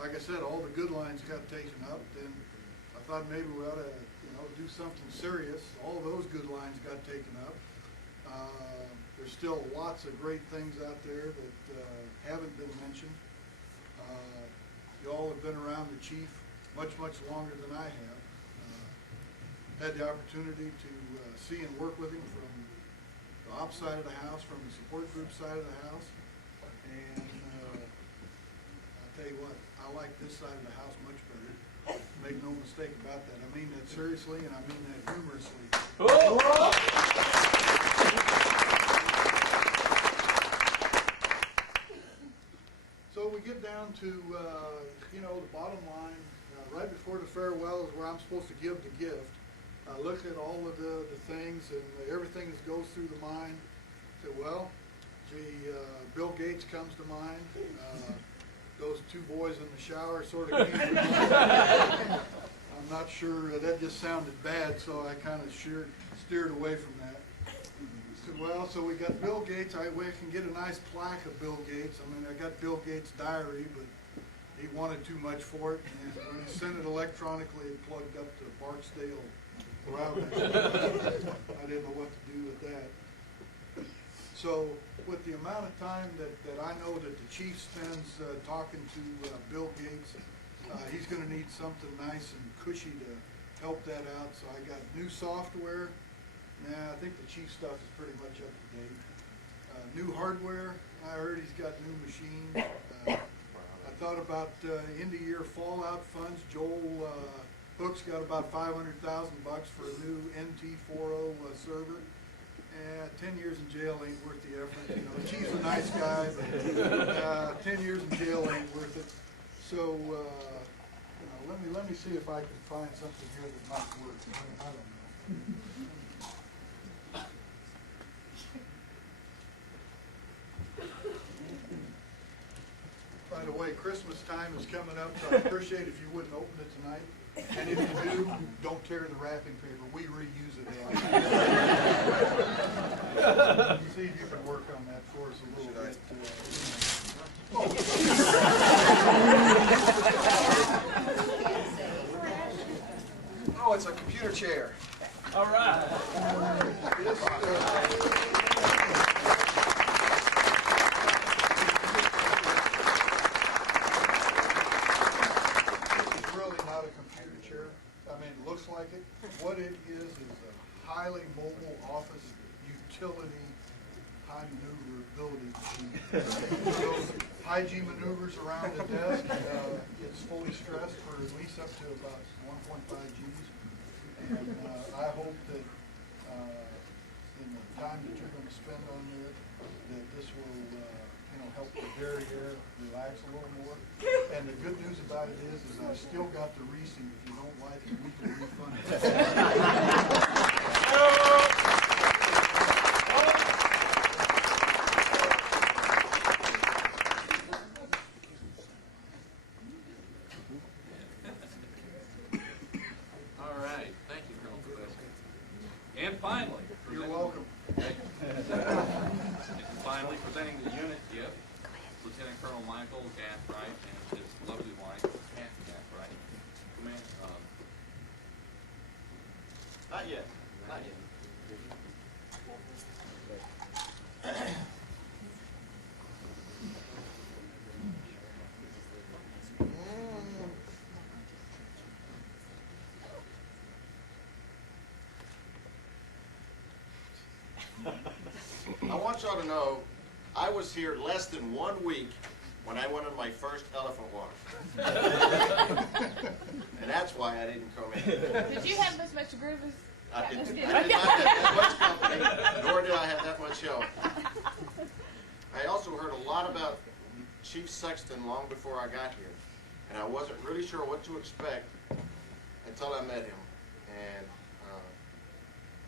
like I said, all the good lines got taken up. Then I thought maybe we ought to, do something serious. All those good lines got taken up. There's still lots of great things out there that haven't been mentioned. You all have been around the chief much, much longer than I have. Had the opportunity to see and work with him from the ops side of the house, from the support group side of the house. And I'll tell you what, I like this side of the house much better. Make no mistake about that. I mean that seriously, and I mean that humorously. So we get down to, the bottom line. Right before the farewell is where I'm supposed to give the gift. I look at all of the things and everything that goes through the mind. Say, well, gee, Bill Gates comes to mind. Those two boys in the shower sort of came to mind. I'm not sure, that just sounded bad, so I kind of steered away from that. Well, so we got Bill Gates. We can get a nice plaque of Bill Gates. I mean, I got Bill Gates' diary, but he wanted too much for it. And when he sent it electronically, it plugged up to Barksdale router. I didn't know what to do with that. So with the amount of time that I know that the chief spends talking to Bill Gates, he's going to need something nice and cushy to help that out. So I got new software. Nah, I think the chief stuff is pretty much up to date. New hardware. I heard he's got new machines. I thought about end-of-year fallout funds. Joel Hook's got about $500,000 for a new NT40 server. 10 years in jail ain't worth the effort. The chief's a nice guy, but 10 years in jail ain't worth it. So let me see if I can find something here that might work. I don't know. By the way, Christmas time is coming up, so I'd appreciate if you wouldn't open it tonight. And if you do, don't tear the wrapping paper. We reuse it a lot. See if you can work on that for us a little bit. Oh, it's a computer chair. All right. Really not a computer chair. I mean, it looks like it. What it is a highly mobile office utility high maneuverability machine. So hygiene maneuvers around the desk. It's fully stressed for at least up to about 1.5 Gs. And I hope that in the time that you're going to spend on it, that this will help the derriere relax a little more. And the good news about it is I still got the receipt. If you don't like it, we can refund it. All right, thank you, Colonel Professor. And finally, You're welcome. And finally, presenting the unit gift, Lieutenant Colonel Michael Gathright and his lovely wife, Kathy Gathright. Command, Not yet. Not yet. I want y'all to know, I was here less than 1 week when I went on my first elephant walk. And that's why I didn't come in. Did you have this much groovers? I did not have that much company, nor did I have that much help. I also heard a lot about Chief Sexton long before I got here, and I wasn't really sure what to expect until I met him. And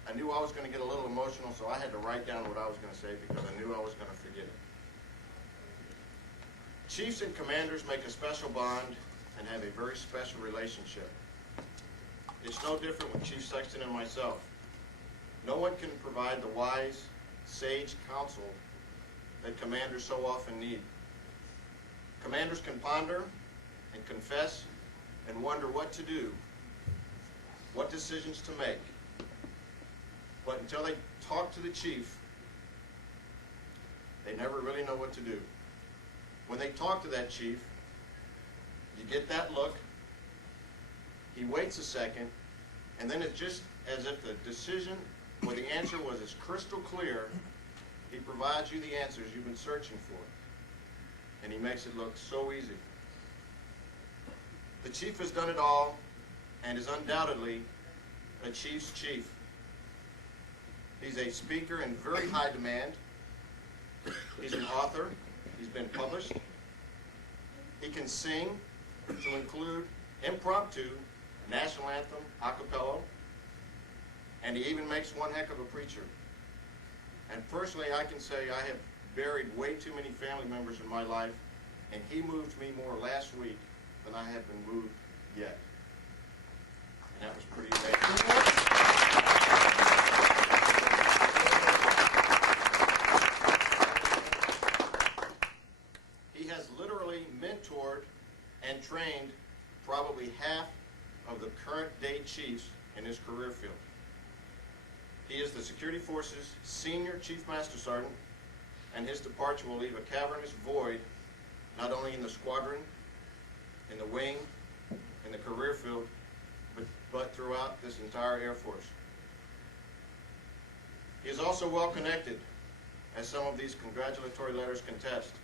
I knew I was going to get a little emotional, so I had to write down what I was going to say because I knew I was going to forget it. Chiefs and commanders make a special bond and have a very special relationship. It's no different with Chief Sexton and myself. No one can provide the wise, sage counsel that commanders so often need. Commanders can ponder and confess and wonder what to do, what decisions to make. But until they talk to the chief, they never really know what to do. When they talk to that chief, you get that look, he waits a second, and then it's just as if the decision or the answer was as crystal clear, he provides you the answers you've been searching for. And he makes it look so easy. The chief has done it all and is undoubtedly a chief's chief. He's a speaker in very high demand. He's an author. He's been published. He can sing to include impromptu national anthem, a cappella, and he even makes one heck of a preacher. And personally, I can say I have buried way too many family members in my life, and he moved me more last week than I have been moved yet. And that was pretty amazing. He has literally mentored and trained probably half of the current day chiefs in his career field. He is the Security Forces Senior Chief Master Sergeant, and his departure will leave a cavernous void not only in the squadron, in the wing, in the career field, but throughout this entire Air Force. He is also well connected, as some of these congratulatory letters contest.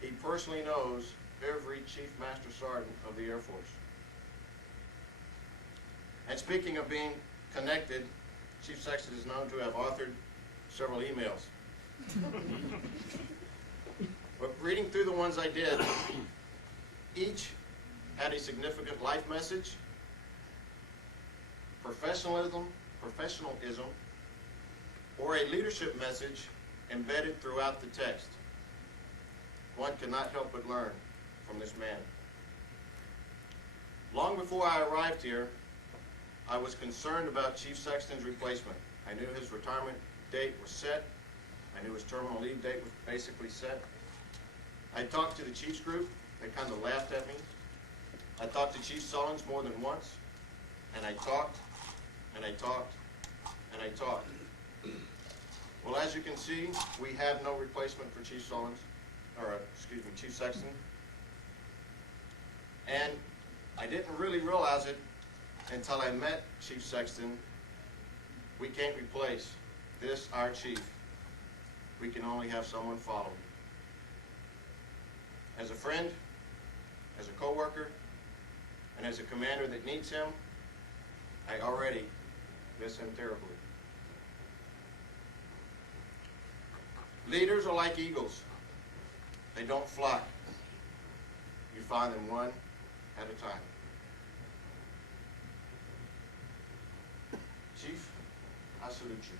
He personally knows every Chief Master Sergeant of the Air Force. And speaking of being connected, Chief Sexton is known to have authored several emails. But reading through the ones I did, each had a significant life message, professionalism, or a leadership message embedded throughout the text. One cannot help but learn from this man. Long before I arrived here, I was concerned about Chief Sexton's replacement. I knew his retirement date was set. I knew his terminal leave date was basically set. I talked to the Chiefs group. They kind of laughed at me. I talked to Chief Sullins more than once. And I talked, and I talked, and I talked. Well, as you can see, we have no replacement for Chief Sullins, or excuse me, Chief Sexton. And I didn't really realize it until I met Chief Sexton. We can't replace this, our chief. We can only have someone follow him. As a friend, as a co-worker, and as a commander that needs him, I already miss him terribly. Leaders are like eagles. They don't fly. You find them one at a time. Chief, I salute you.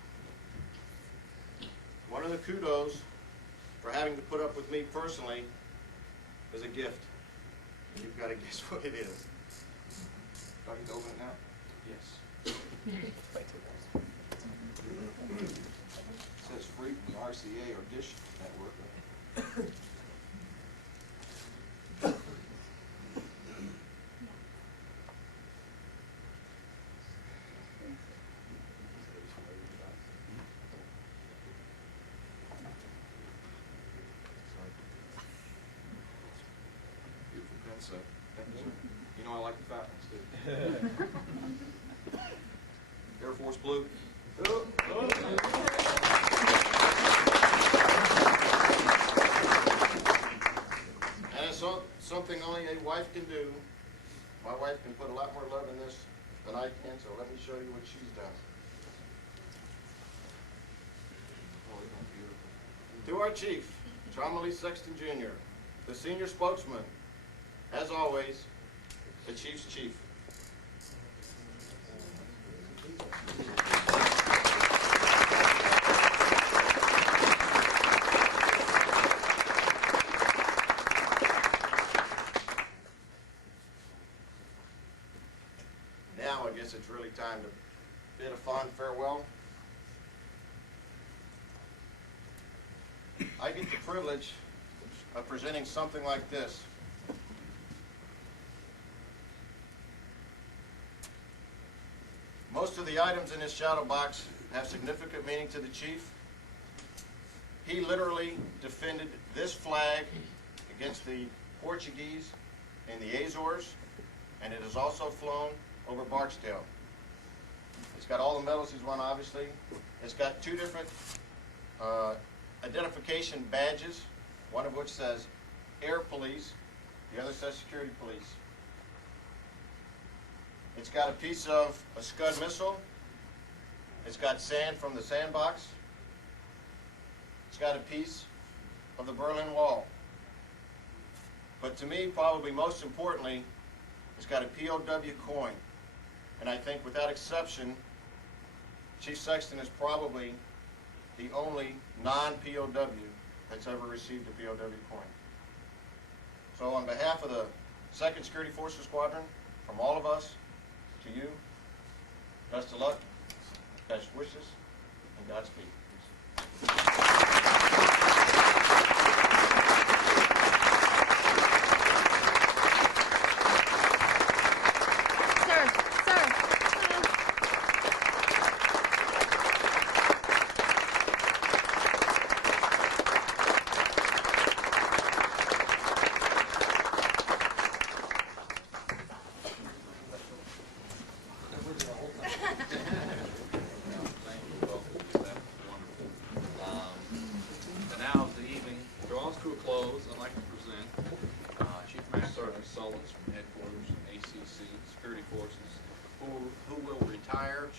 One of the kudos for having to put up with me personally is a gift. You've got to guess what it is. Do I need to open it now? Yes. It says free from the RCA or Dish Network. Beautiful pen set. Thank you, sir. You know I like the fat ones too. Air Force Blue. And it's something only a wife can do. My wife can put a lot more love in this than I can, so let me show you what she's done. Oh, isn't that beautiful? To our chief, John Sexton Jr., the senior spokesman, as always, the chief's chief. Now I guess it's really time to bid a fond farewell. I get the privilege of presenting something like this. Most of the items in this shadow box have significant meaning to the chief. He literally defended this flag against the Portuguese in the Azores, and it is also flown over Barksdale. It's got all the medals he's won, obviously. It's got two different identification badges, one of which says Air Police, the other says Security Police. It's got a piece of a Scud missile. It's got sand from the sandbox. It's got a piece of the Berlin Wall. But to me, probably most importantly, it's got a POW coin. And I think without exception, Chief Sexton is probably the only non-POW that's ever received a POW coin. So on behalf of the 2nd Security Forces Squadron, from all of us, to you, best of luck, best wishes, and Godspeed.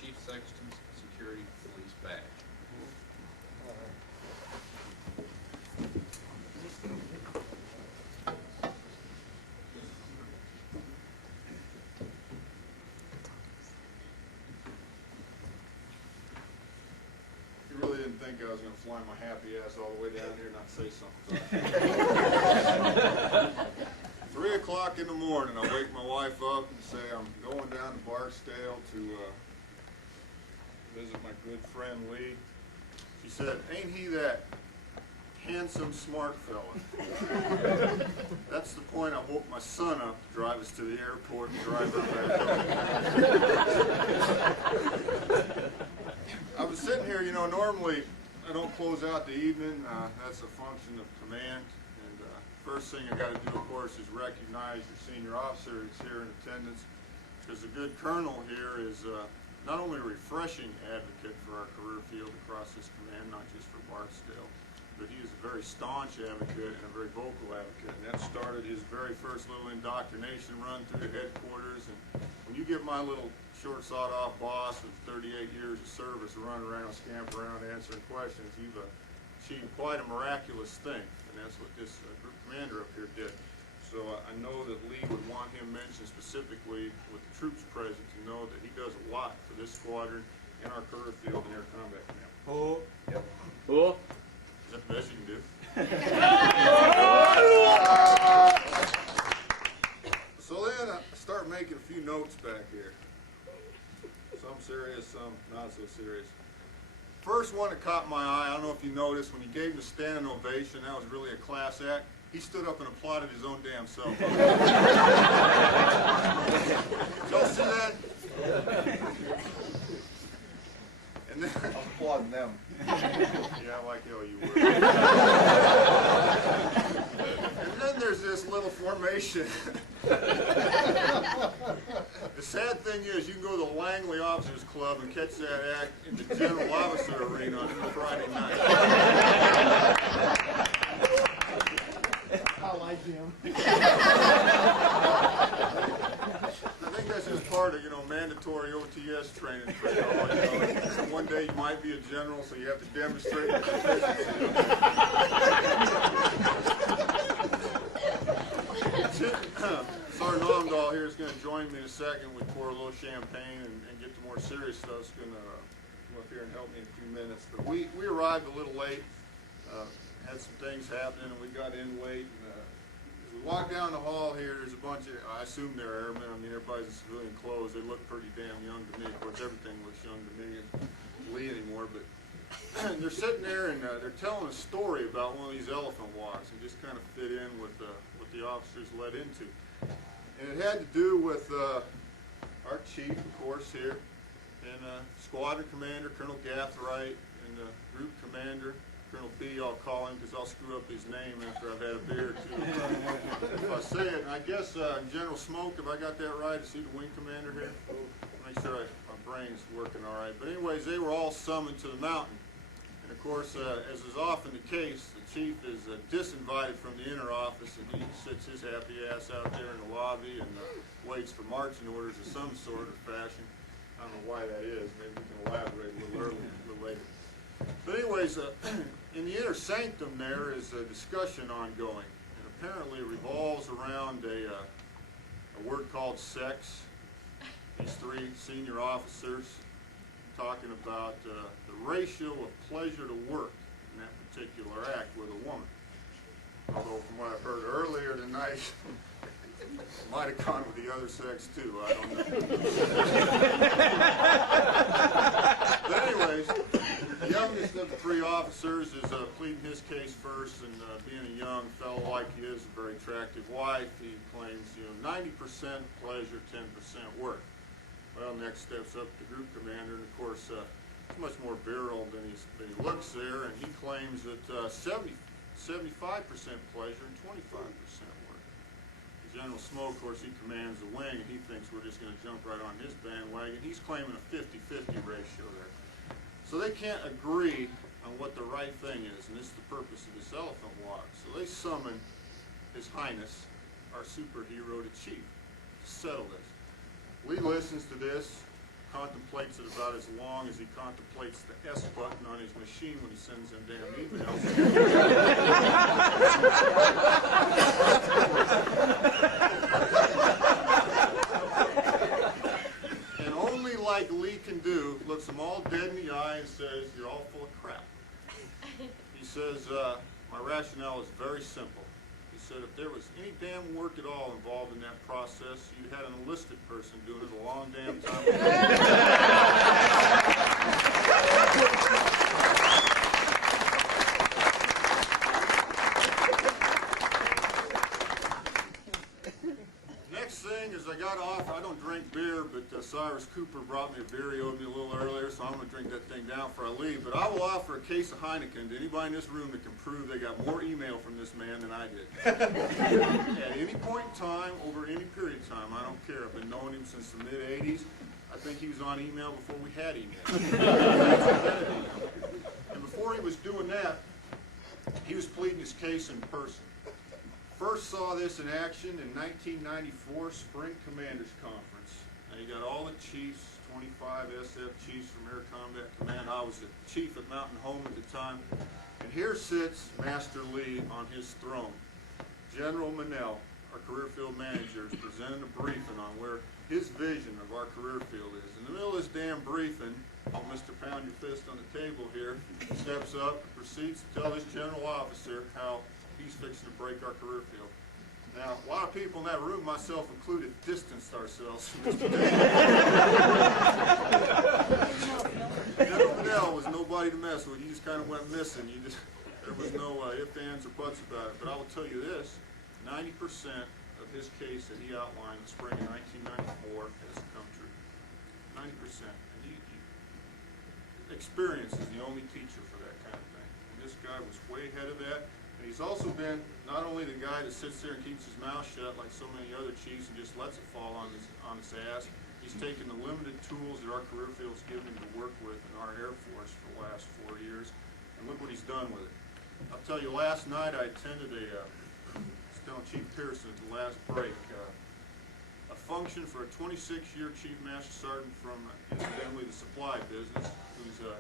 Chief Sexton's Security Police badge. You really didn't think I was going to fly my happy ass all the way down here and not say something. 3 o'clock in the morning, I wake my wife up and say I'm going down to Barksdale to visit my good friend Lee. She said, "Ain't he that handsome, smart fella?" That's the point I woke my son up to drive us to the airport and drive her back home. know, normally I don't close out the evening. That's a function of command. And first thing I got to do, of course, is recognize your senior officer that's here in attendance. Because a good colonel here is not only a refreshing advocate for our career field across this command, not just for Barksdale, but he is a very staunch advocate and a very vocal advocate. And that started his very first little indoctrination run through the headquarters. And when you get my little short sawed-off boss with 38 years of service running around, scampering around answering questions, you've achieved quite a miraculous thing. And that's what this group commander up here did. So I know that Lee would want him mentioned specifically with the troops present to know that he does a lot for this squadron and our career field and air combat command. Oh. Yep. Oh. Is that the best you can do? So then I start making a few notes back here. Some serious, some not so serious. First one that caught my eye, I don't know if you noticed, when he gave him a standing ovation, that was really a class act. He stood up and applauded his own damn self. Did y'all see that? And then, I'm applauding them. Yeah, like hell you were. And then there's this little formation. The sad thing is, you can go to the Langley Officers Club and catch that act in the General Officer Arena on Friday night. I like him. I think that's just part of, mandatory OTS training for y'all. One day you might be a general, so you have to demonstrate your proficiency. Sergeant Omdahl here is going to join me in a second. We pour a little champagne and get to more serious stuff. He's going to come up here and help me in a few minutes. But we arrived a little late, had some things happening, and we got in late. And, as we walk down the hall here, there's a bunch of, I assume they're airmen. I mean, everybody's in civilian clothes. They look pretty damn young to me. Of course, everything looks young to me and Lee anymore. But they're sitting there and they're telling a story about one of these elephant walks and just kind of fit in with what the officers led into. And it had to do with our chief, of course, here, and squadron commander, Colonel Gathright, and group commander, Colonel B, I'll call him because I'll screw up his name after I've had a beer or two. If I say it, and I guess General Smoke, if I got that right, is he the wing commander here? Make sure my brain's working all right. But anyways, they were all summoned to the mountain. And of course, as is often the case, the chief is disinvited from the inner office, and he sits his happy ass out there in the lobby and waits for marching orders of some sort or fashion. I don't know why that is. Maybe we can elaborate a little later. But anyways, in the inner sanctum there is a discussion ongoing, and apparently it revolves around a word called sex. These three senior officers talking about the ratio of pleasure to work in that particular act with a woman. Although from what I've heard earlier tonight, it might have gone with the other sex too, I don't know. But anyways, the youngest of the three officers is pleading his case first, and being a young fellow like he is, a very attractive wife, he claims 90% pleasure, 10% work. Well, next steps up the group commander, and of course, he's much more virile than he looks there, and he claims that 75% pleasure and 25% work. General Smoke, of course, he commands the wing, and he thinks we're just going to jump right on his bandwagon. He's claiming a 50-50 ratio there. So they can't agree on what the right thing is, and this is the purpose of this elephant walk. So they summon His Highness, our superhero, the chief, to settle this. Lee listens to this, contemplates it about as long as he contemplates the S button on his machine when he sends them damn emails. And only like Lee can do, looks them all dead in the eye and says, "You're all full of crap." He says, "My rationale is very simple." He said, "If there was any damn work at all involved in that process, you'd had an enlisted person doing it a long damn time ago." Next thing is I got off. I don't drink drink beer, but Cyrus Cooper brought me a beer. He owed me a little earlier, so I'm going to drink that thing down before I leave. But I will offer a case of Heineken to anybody in this room that can prove they got more email from this man than I did. At any point in time, over any period of time, I don't care. I've been knowing him since the mid-'80s. I think he was on email before we had email. And before he was doing that, he was pleading his case in person. First saw this in action in 1994 Spring Commanders Conference. Now you got all the chiefs, 25 SF chiefs from Air Combat Command. I was the chief at Mountain Home at the time. And here sits Master Lee on his throne. General Manel, our career field manager, is presenting a briefing on where his vision of our career field is. In the middle of this damn briefing, Mr. Pound Your Fist on the table here steps up and proceeds to tell this general officer how he's fixing to break our career field. Now, a lot of people in that room, myself included, distanced ourselves from this. General Manel was nobody to mess with. You just kind of went missing. There was no ifs, ands, or buts about it. But I will tell you this, 90% of his case that he outlined in the spring of 1994 has come true. 90%. And experience is the only teacher for that kind of thing. And this guy was way ahead of that. And he's also been not only the guy that sits there and keeps his mouth shut like so many other chiefs and just lets it fall on his ass. He's taken the limited tools that our career field's given him to work with in our Air Force for the last 4 years. And look what he's done with it. I'll tell you, last night I attended I was telling Chief Pearson at the last break, a function for a 26-year Chief Master Sergeant from, incidentally, the supply business, who's the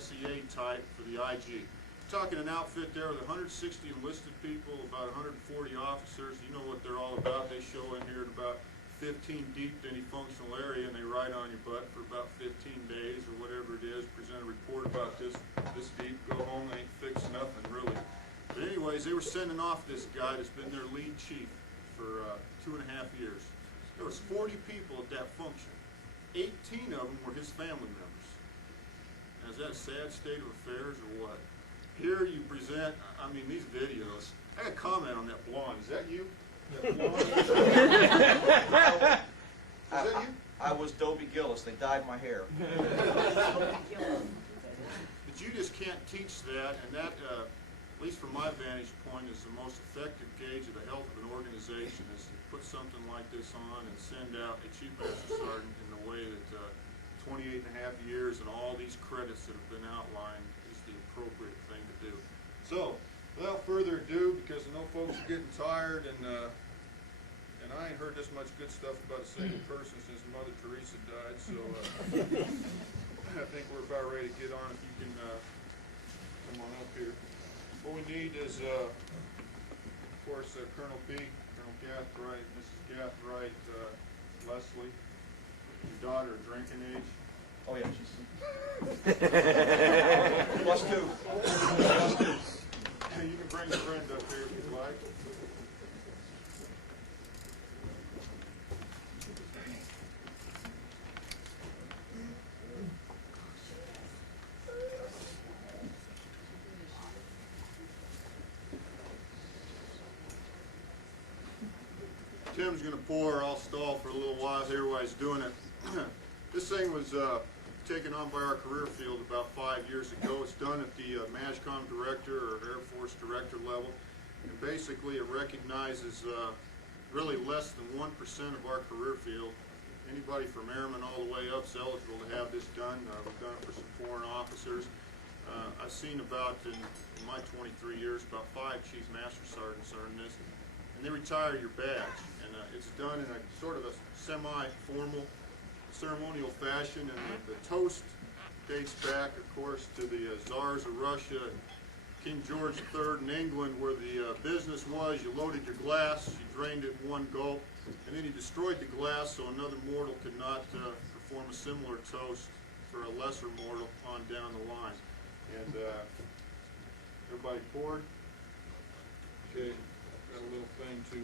SEA type for the IG. Talking an outfit there with 160 enlisted people, about 140 officers. You know what they're all about. They show in here at about 15 deep to any functional area, and they ride on your butt for about 15 days or whatever it is, present a report about this deep, go home, they ain't fixed nothing really. But anyways, they were sending off this guy that's been their lead chief for 2.5 years. There was 40 people at that function. 18 of them were his family members. Now, is that a sad state of affairs or what? Here you present, I mean, these videos. I got a comment on that blonde. Is that you? That blonde? Is that you? I was Dobie Gillis. They dyed my hair. But you just can't teach that, and that, at least from my vantage point, is the most effective gauge of the health of an organization, is to put something like this on and send out a Chief Master Sergeant in the way that 28.5 years and all these credits that have been outlined is the appropriate thing to do. So, without further ado, because I know folks are getting tired, and I ain't heard this much good stuff about a single person since Mother Teresa died, so I think we're about ready to get on. If you can come on up here. What we need is, of course, Colonel B, Colonel Gathright, Mrs. Gathright, Leslie, your daughter, drinking age. Oh yeah, she's +2. You can bring a friend up here if you'd like. Tim's going to pour. I'll stall for a little while here while he's doing it. This thing was taken on by our career field about 5 years ago. It's done at the MAJCOM director or Air Force director level. And basically it recognizes really less than 1% of our career field. Anybody from airmen all the way up is eligible to have this done. We've done it for some foreign officers. I've seen about, in my 23 years, about 5 Chief Master Sergeants earn this. And they retire your badge. And it's done in a sort of a semi-formal ceremonial fashion, and the toast dates back, of course, to the Tsars of Russia and King George III in England, where the business was you loaded your glass, you drained it in one gulp, and then you destroyed the glass so another mortal could not perform a similar toast for a lesser mortal on down the line. And everybody poured? Okay, got a little thing to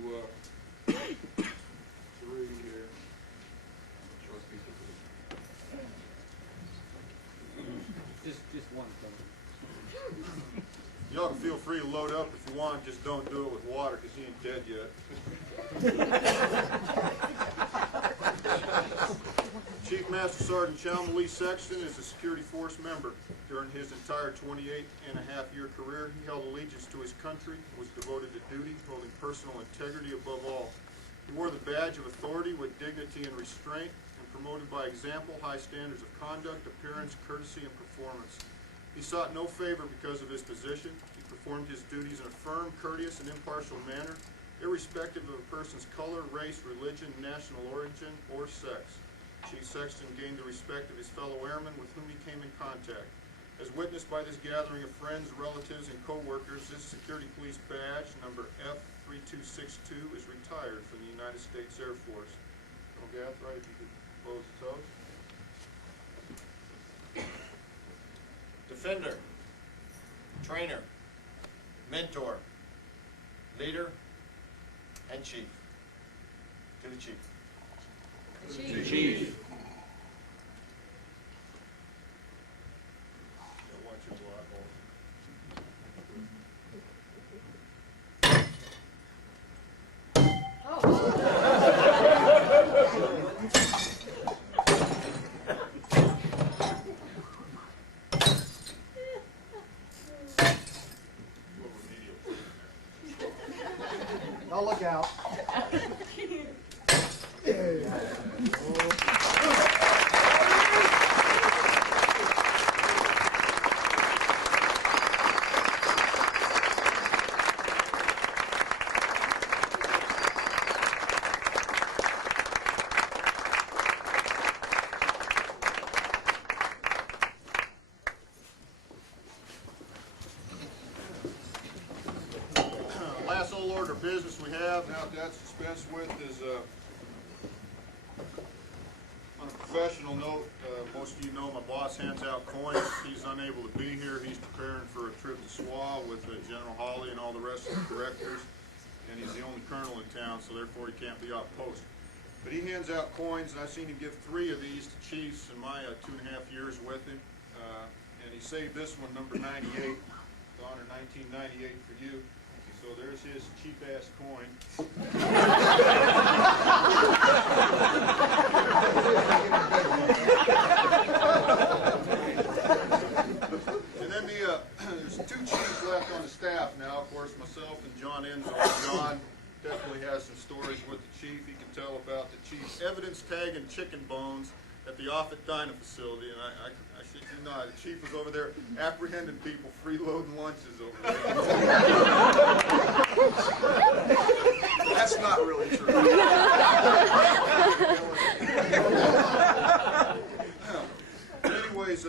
read here. Just one thing. Y'all can feel free to load up if you want, just don't do it with water because he ain't dead yet. Chief Master Sergeant Chalmers Lee Sexton is a security force member. During his entire 28-and-a-half-year career, he held allegiance to his country and was devoted to duty, holding personal integrity above all. He wore the badge of authority with dignity and restraint, and promoted by example high standards of conduct, appearance, courtesy, and performance. He sought no favor because of his position. He performed his duties in a firm, courteous, and impartial manner, irrespective of a person's color, race, religion, national origin, or sex. Chief Sexton gained the respect of his fellow airmen with whom he came in contact. As witnessed by this gathering of friends, relatives, and co-workers, this security police badge, number F3262, is retired from the United States Air Force. Colonel Gathright, if you could close the toast. Defender, trainer, mentor, leader, and chief. To the chief. Chief. Chief. Watch your block, Now look out. Last old order of business we have, now that's dispensed with, is on a professional note. Most of you know my boss hands out coins. He's unable to be here. He's preparing for a trip to SWA with General Hawley and all the rest of the directors, and he's the only colonel in town, so therefore he can't be off post. But he hands out coins, and I've seen him give 3 of these to chiefs in my 2.5 years with him. And he saved this one, number 98, the honor 1998 for you. So there's his cheap-ass coin. And then there's 2 chiefs left on the staff now. Of course, myself and John Enzo. John definitely has some stories with the chief. He can tell about the chief's evidence tagging chicken bones at the Offutt Dining facility, and I shit you not, the chief was over there apprehending people freeloading lunches over there. That's not really true. Anyways,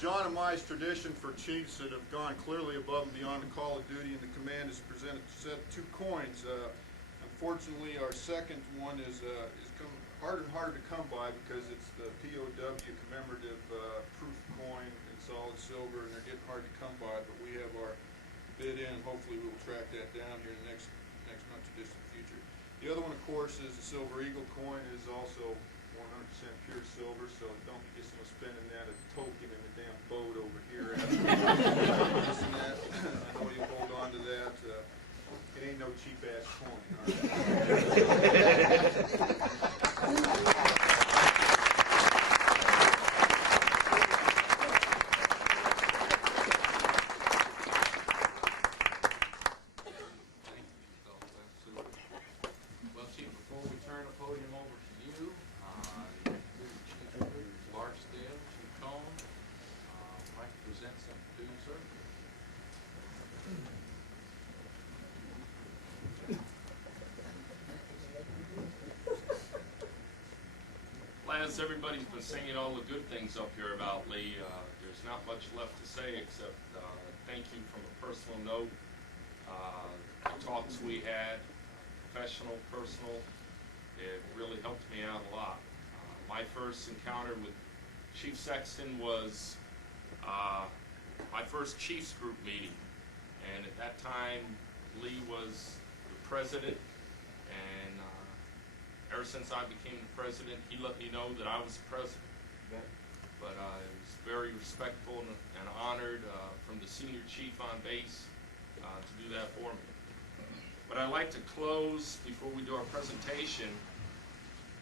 John and My's tradition for chiefs that have gone clearly above and beyond the call of duty, and the command has set 2 coins. Unfortunately, our second one is harder and harder to come by because it's the POW commemorative proof coin in solid silver, and they're getting hard to come by, but we have our bid in, and hopefully we will track that down here in the next not too distant future. The other one, of course, is the Silver Eagle coin. It is also 100% pure silver, so don't be just spending that as a token in the damn boat over here. I know you hold on to that. It ain't no cheap-ass coin. All right? Well, Chief, before we turn the podium over to you, Chief Larksdale, Chief Cone, I'd like to present something to you, sir. As everybody's been singing all the good things up here about Lee, there's not much left to say except thank you from a personal note. The talks we had, professional, personal, it really helped me out a lot. My first encounter with Chief Sexton was my first Chiefs group meeting, and at that time Lee was the president, and ever since I became the president, he let me know that I was the president. But I was very respectful and honored from the senior chief on base to do that for me. But I'd like to close, before we do our presentation,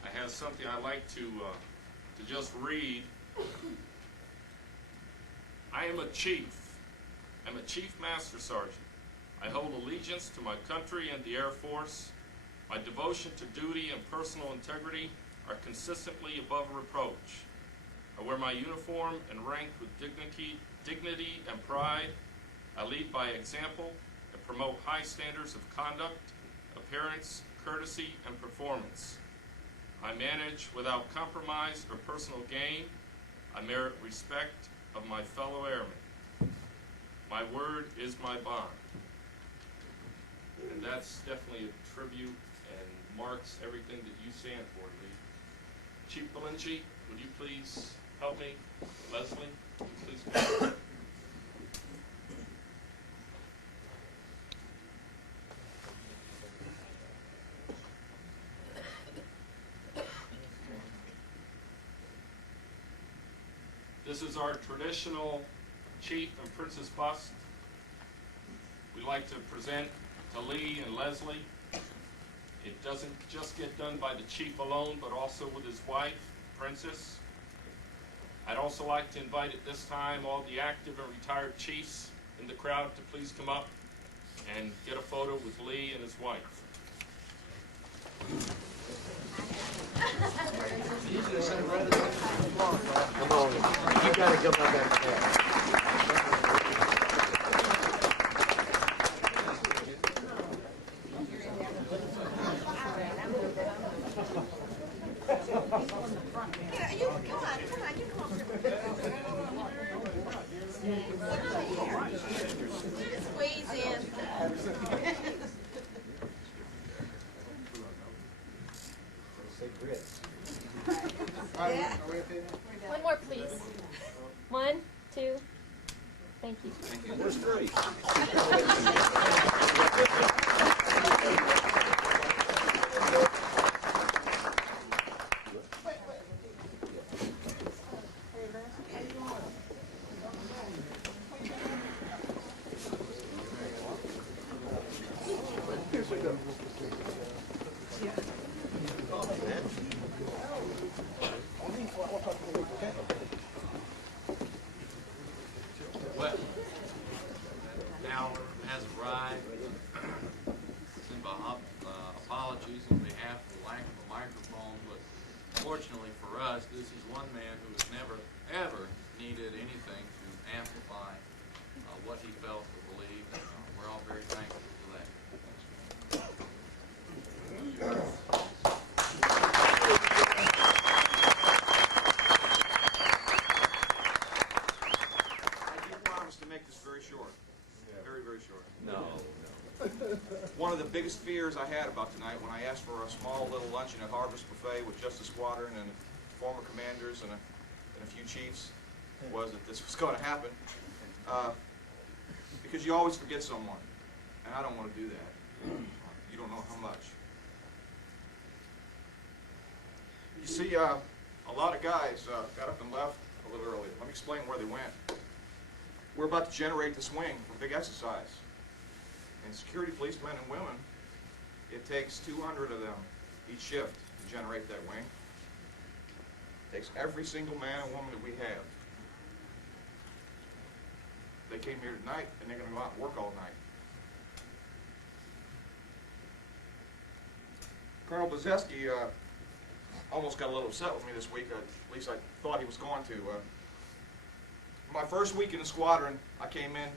I have something I'd like to to just read. I am a chief. I'm a Chief Master Sergeant. I hold allegiance to my country and the Air Force. My devotion to duty and personal integrity are consistently above reproach. I wear my uniform and rank with dignity and pride. I lead by example and promote high standards of conduct, appearance, courtesy, and performance. I manage without compromise or personal gain. I merit respect of my fellow airmen. My word is my bond. And that's definitely a tribute and marks everything that you stand for, Lee. Chief Belinci, would you please help me? Leslie, please come. This is our traditional chief and princess bust. We like to present to Lee and Leslie. It doesn't just get done by the chief alone, but also with his wife, Princess. I'd also like to invite at this time all the active and retired chiefs in the crowd to please come up and get a photo with Lee and his wife. Come on, you gotta come back there. Squeeze in. One more, please. 1, 2. Thank you. Thank you. Where's Gertie? Well, now has arrived. Send apologies on behalf of the lack of a microphone, but fortunately for us, this is one man who has never, ever needed anything to amplify what he felt or believed. We're all very thankful for that. Make this very short. Very, very short. No. One of the biggest fears I had about tonight when I asked for a small little luncheon at Harvest Buffet with just a squadron and former commanders and a few chiefs was that this was going to happen. Because you always forget someone. And I don't want to do that. You don't know how much. You see, a lot of guys got up and left a little early. Let me explain where they went. We're about to generate this wing for a big exercise. And security policemen and women, it takes 200 of them each shift to generate that wing. It takes every single man and woman that we have. They came here tonight and they're going to go out and work all night. Colonel Blazeski almost got a little upset with me this week, at least I thought he was going to. My first week in the squadron, I came in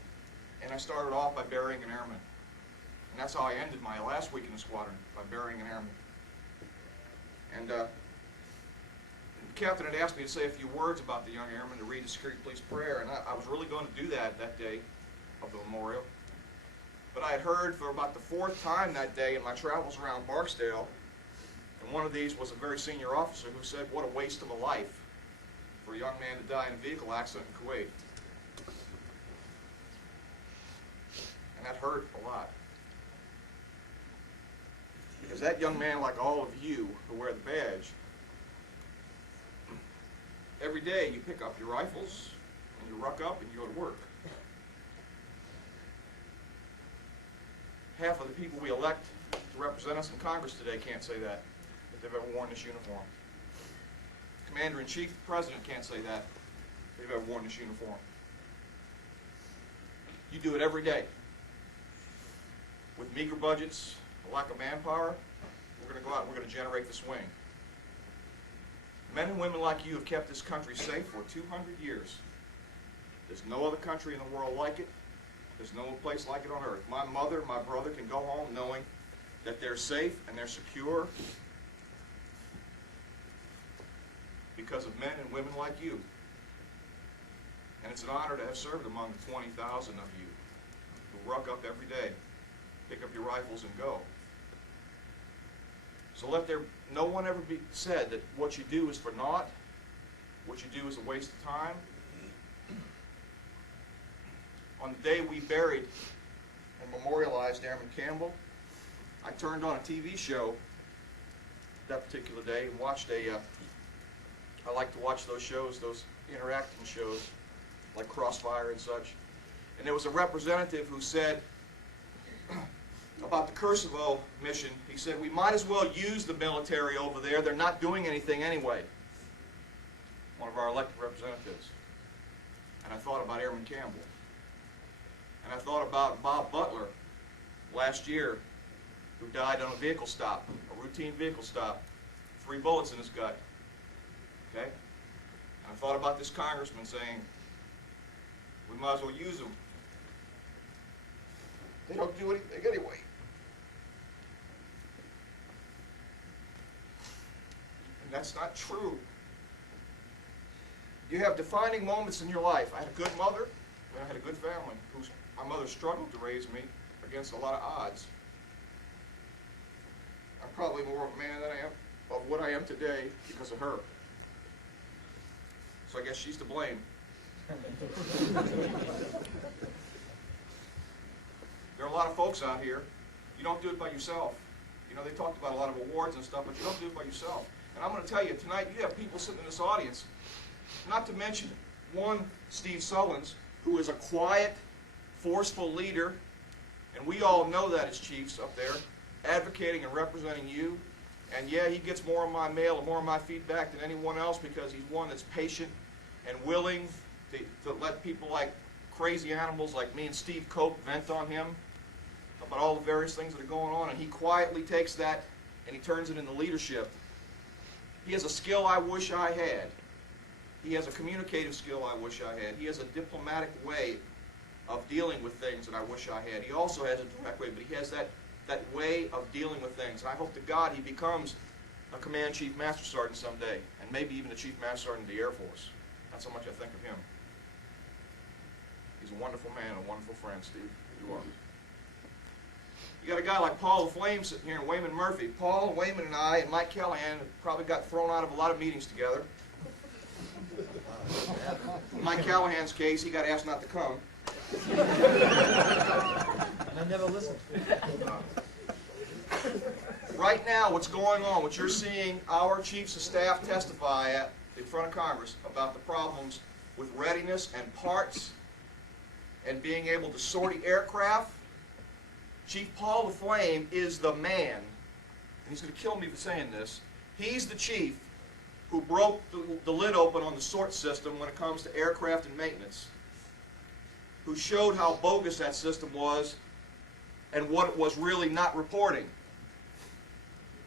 and I started off by burying an airman. And that's how I ended my last week in the squadron, by burying an airman. And the captain had asked me to say a few words about the young airman, to read the security police prayer, and I was really going to do that day of the memorial. But I had heard for about the 4th time that day in my travels around Barksdale, and one of these was a very senior officer who said, "What a waste of a life for a young man to die in a vehicle accident in Kuwait." And that hurt a lot. Because that young man, like all of you who wear the badge, every day you pick up your rifles and you ruck up and you go to work. Half of the people we elect to represent us in Congress today can't say that, if they've ever worn this uniform. Commander-in-Chief, the President can't say that if they've ever worn this uniform. You do it every day. With meager budgets, a lack of manpower, we're going to go out and we're going to generate this wing. Men and women like you have kept this country safe for 200 years. There's no other country in the world like it. There's no place like it on earth. My mother and my brother can go home knowing that they're safe and they're secure because of men and women like you. And it's an honor to have served among the 20,000 of you who ruck up every day, pick up your rifles and go. So let there no one ever be said that what you do is for naught, what you do is a waste of time. On the day we buried and memorialized Airman Campbell, I turned on a TV show that particular day and watched I like to watch those shows, those interacting shows, like Crossfire and such. And there was a representative who said about the Kosovo mission, he said, we might as well use the military over there. They're not doing anything anyway. One of our elected representatives. And I thought about Airman Campbell. And I thought about Bob Butler last year, who died on a vehicle stop, a routine vehicle stop, 3 bullets in his gut. Okay? And I thought about this congressman saying, we might as well use them. They don't do anything anyway. And that's not true. You have defining moments in your life. I had a good mother, and I had a good family. My mother struggled to raise me against a lot of odds. I'm probably more of a man than I am of what I am today because of her. So I guess she's to blame. There are a lot of folks out here, you don't do it by yourself. You know, they talked about a lot of awards and stuff, but you don't do it by yourself. And I'm going to tell you, tonight you have people sitting in this audience, not to mention one, Steve Sullins, who is a quiet, forceful leader, and we all know that as chiefs up there, advocating and representing you. And yeah, he gets more of my mail and more of my feedback than anyone else because he's one that's patient and willing to let people like crazy animals like me and Steve Cope vent on him about all the various things that are going on, and he quietly takes that and he turns it into leadership. He has a skill I wish I had. He has a communicative skill I wish I had. He has a diplomatic way of dealing with things that I wish I had. He also has a direct way, but he has that way of dealing with things. And I hope to God he becomes a Command Chief Master Sergeant someday, and maybe even a Chief Master Sergeant of the Air Force. That's how much I think of him. He's a wonderful man, a wonderful friend, Steve. You are. You got a guy like Paul LaFlame sitting here and Wayman Murphy. Paul, Wayman, and I, and Mike Callahan probably got thrown out of a lot of meetings together. In Mike Callahan's case, he got asked not to come. And I never listened. Right now, what's going on, what you're seeing our chiefs of staff testify at in front of Congress about the problems with readiness and parts and being able to sortie aircraft, Chief Paul LaFlame is the man, and he's going to kill me for saying this, he's the chief who broke the lid open on the sort system when it comes to aircraft and maintenance, who showed how bogus that system was and what it was really not reporting.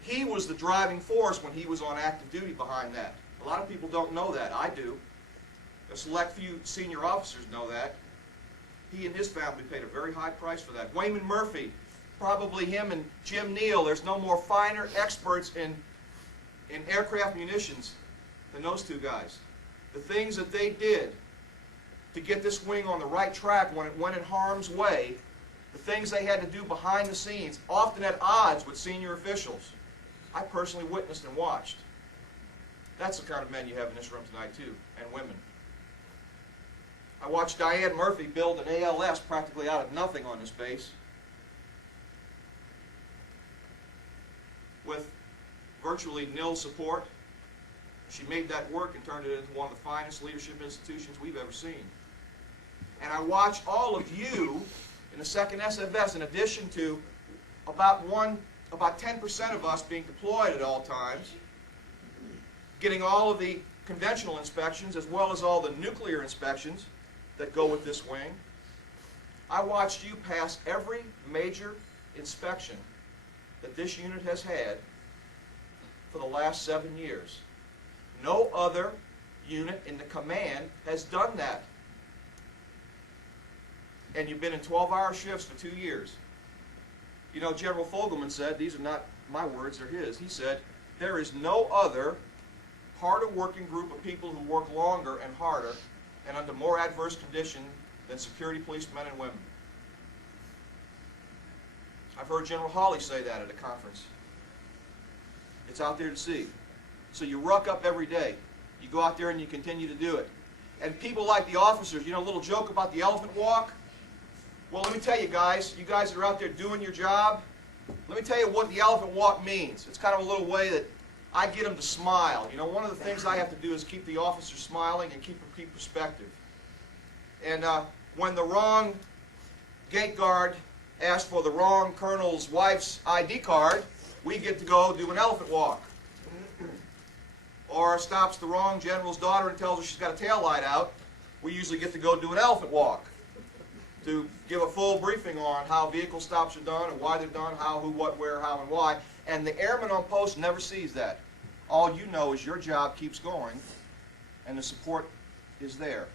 He was the driving force when he was on active duty behind that. A lot of people don't know that. I do. A select few senior officers know that. He and his family paid a very high price for that. Wayman Murphy, probably him and Jim Neal, there's no more finer experts in aircraft munitions than those two guys. The things that they did to get this wing on the right track when it went in harm's way, the things they had to do behind the scenes, often at odds with senior officials, I personally witnessed and watched. That's the kind of men you have in this room tonight too, and women. I watched Diane Murphy build an ALS practically out of nothing on this base with virtually nil support. She made that work and turned it into one of the finest leadership institutions we've ever seen. And I watched all of you in the 2nd SFS, in addition to about 10% of us being deployed at all times, getting all of the conventional inspections as well as all the nuclear inspections that go with this wing. I watched you pass every major inspection that this unit has had for the last 7 years. No other unit in the command has done that. And you've been in 12-hour shifts for 2 years. You know, General Fogelman said, these are not my words, they're his, he said, there is no other harder working group of people who work longer and harder and under more adverse conditions than security police men and women. I've heard General Hawley say that at a conference. It's out there to see. So you ruck up every day. You go out there and you continue to do it. And people like the officers, you know, a little joke about the elephant walk. Well, let me tell you guys that are out there doing your job, let me tell you what the elephant walk means. It's kind of a little way that I get them to smile. You know, one of the things I have to do is keep the officers smiling and keep perspective. And when the wrong gate guard asks for the wrong colonel's wife's ID card, we get to go do an elephant walk. Or stops the wrong general's daughter and tells her she's got a tail light out, we usually get to go do an elephant walk to give a full briefing on how vehicle stops are done and why they're done, how, who, what, where, how, and why. And the airman on post never sees that. All you know is your job keeps going and the support is there.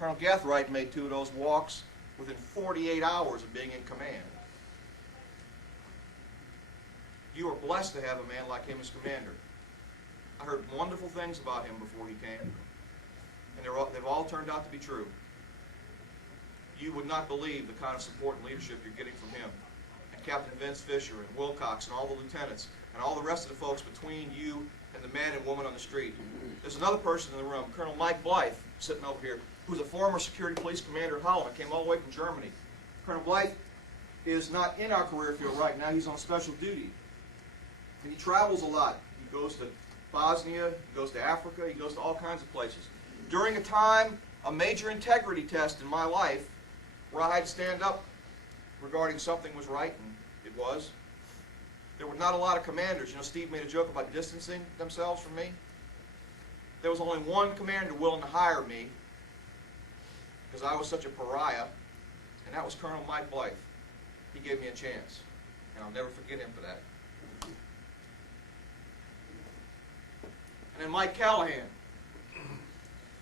Colonel Gathright made 2 of those walks within 48 hours of being in command. You are blessed to have a man like him as commander. I heard wonderful things about him before he came, and they've all turned out to be true. You would not believe the kind of support and leadership you're getting from him, and Captain Vince Fisher, and Wilcox, and all the lieutenants, and all the rest of the folks between you and the man and woman on the street. There's another person in the room, Colonel Mike Blythe, sitting over here, who's a former security police commander at Holland, came all the way from Germany. Colonel Blythe is not in our career field right now, he's on special duty. And he travels a lot. He goes to Bosnia, he goes to Africa, he goes to all kinds of places. During a major integrity test in my life, where I had to stand up regarding something was right, and it was, there were not a lot of commanders. You know, Steve made a joke about distancing themselves from me. There was only one commander willing to hire me because I was such a pariah, and that was Colonel Mike Blythe. He gave me a chance, and I'll never forget him for that. And then Mike Callahan.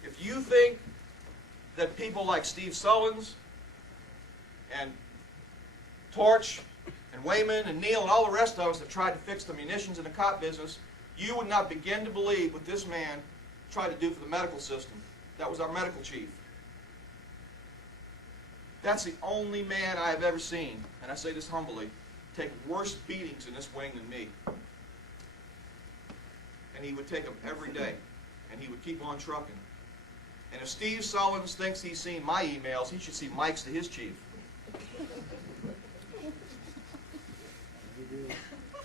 If you think that people like Steve Sullins and Torch and Wayman and Neal and all the rest of us have tried to fix the munitions in the cop business, you would not begin to believe what this man tried to do for the medical system. That was our medical chief. That's the only man I have ever seen, and I say this humbly, take worse beatings in this wing than me. And he would take them every day, and he would keep on trucking. And if Steve Sullins thinks he's seen my emails, he should see Mike's to his chief.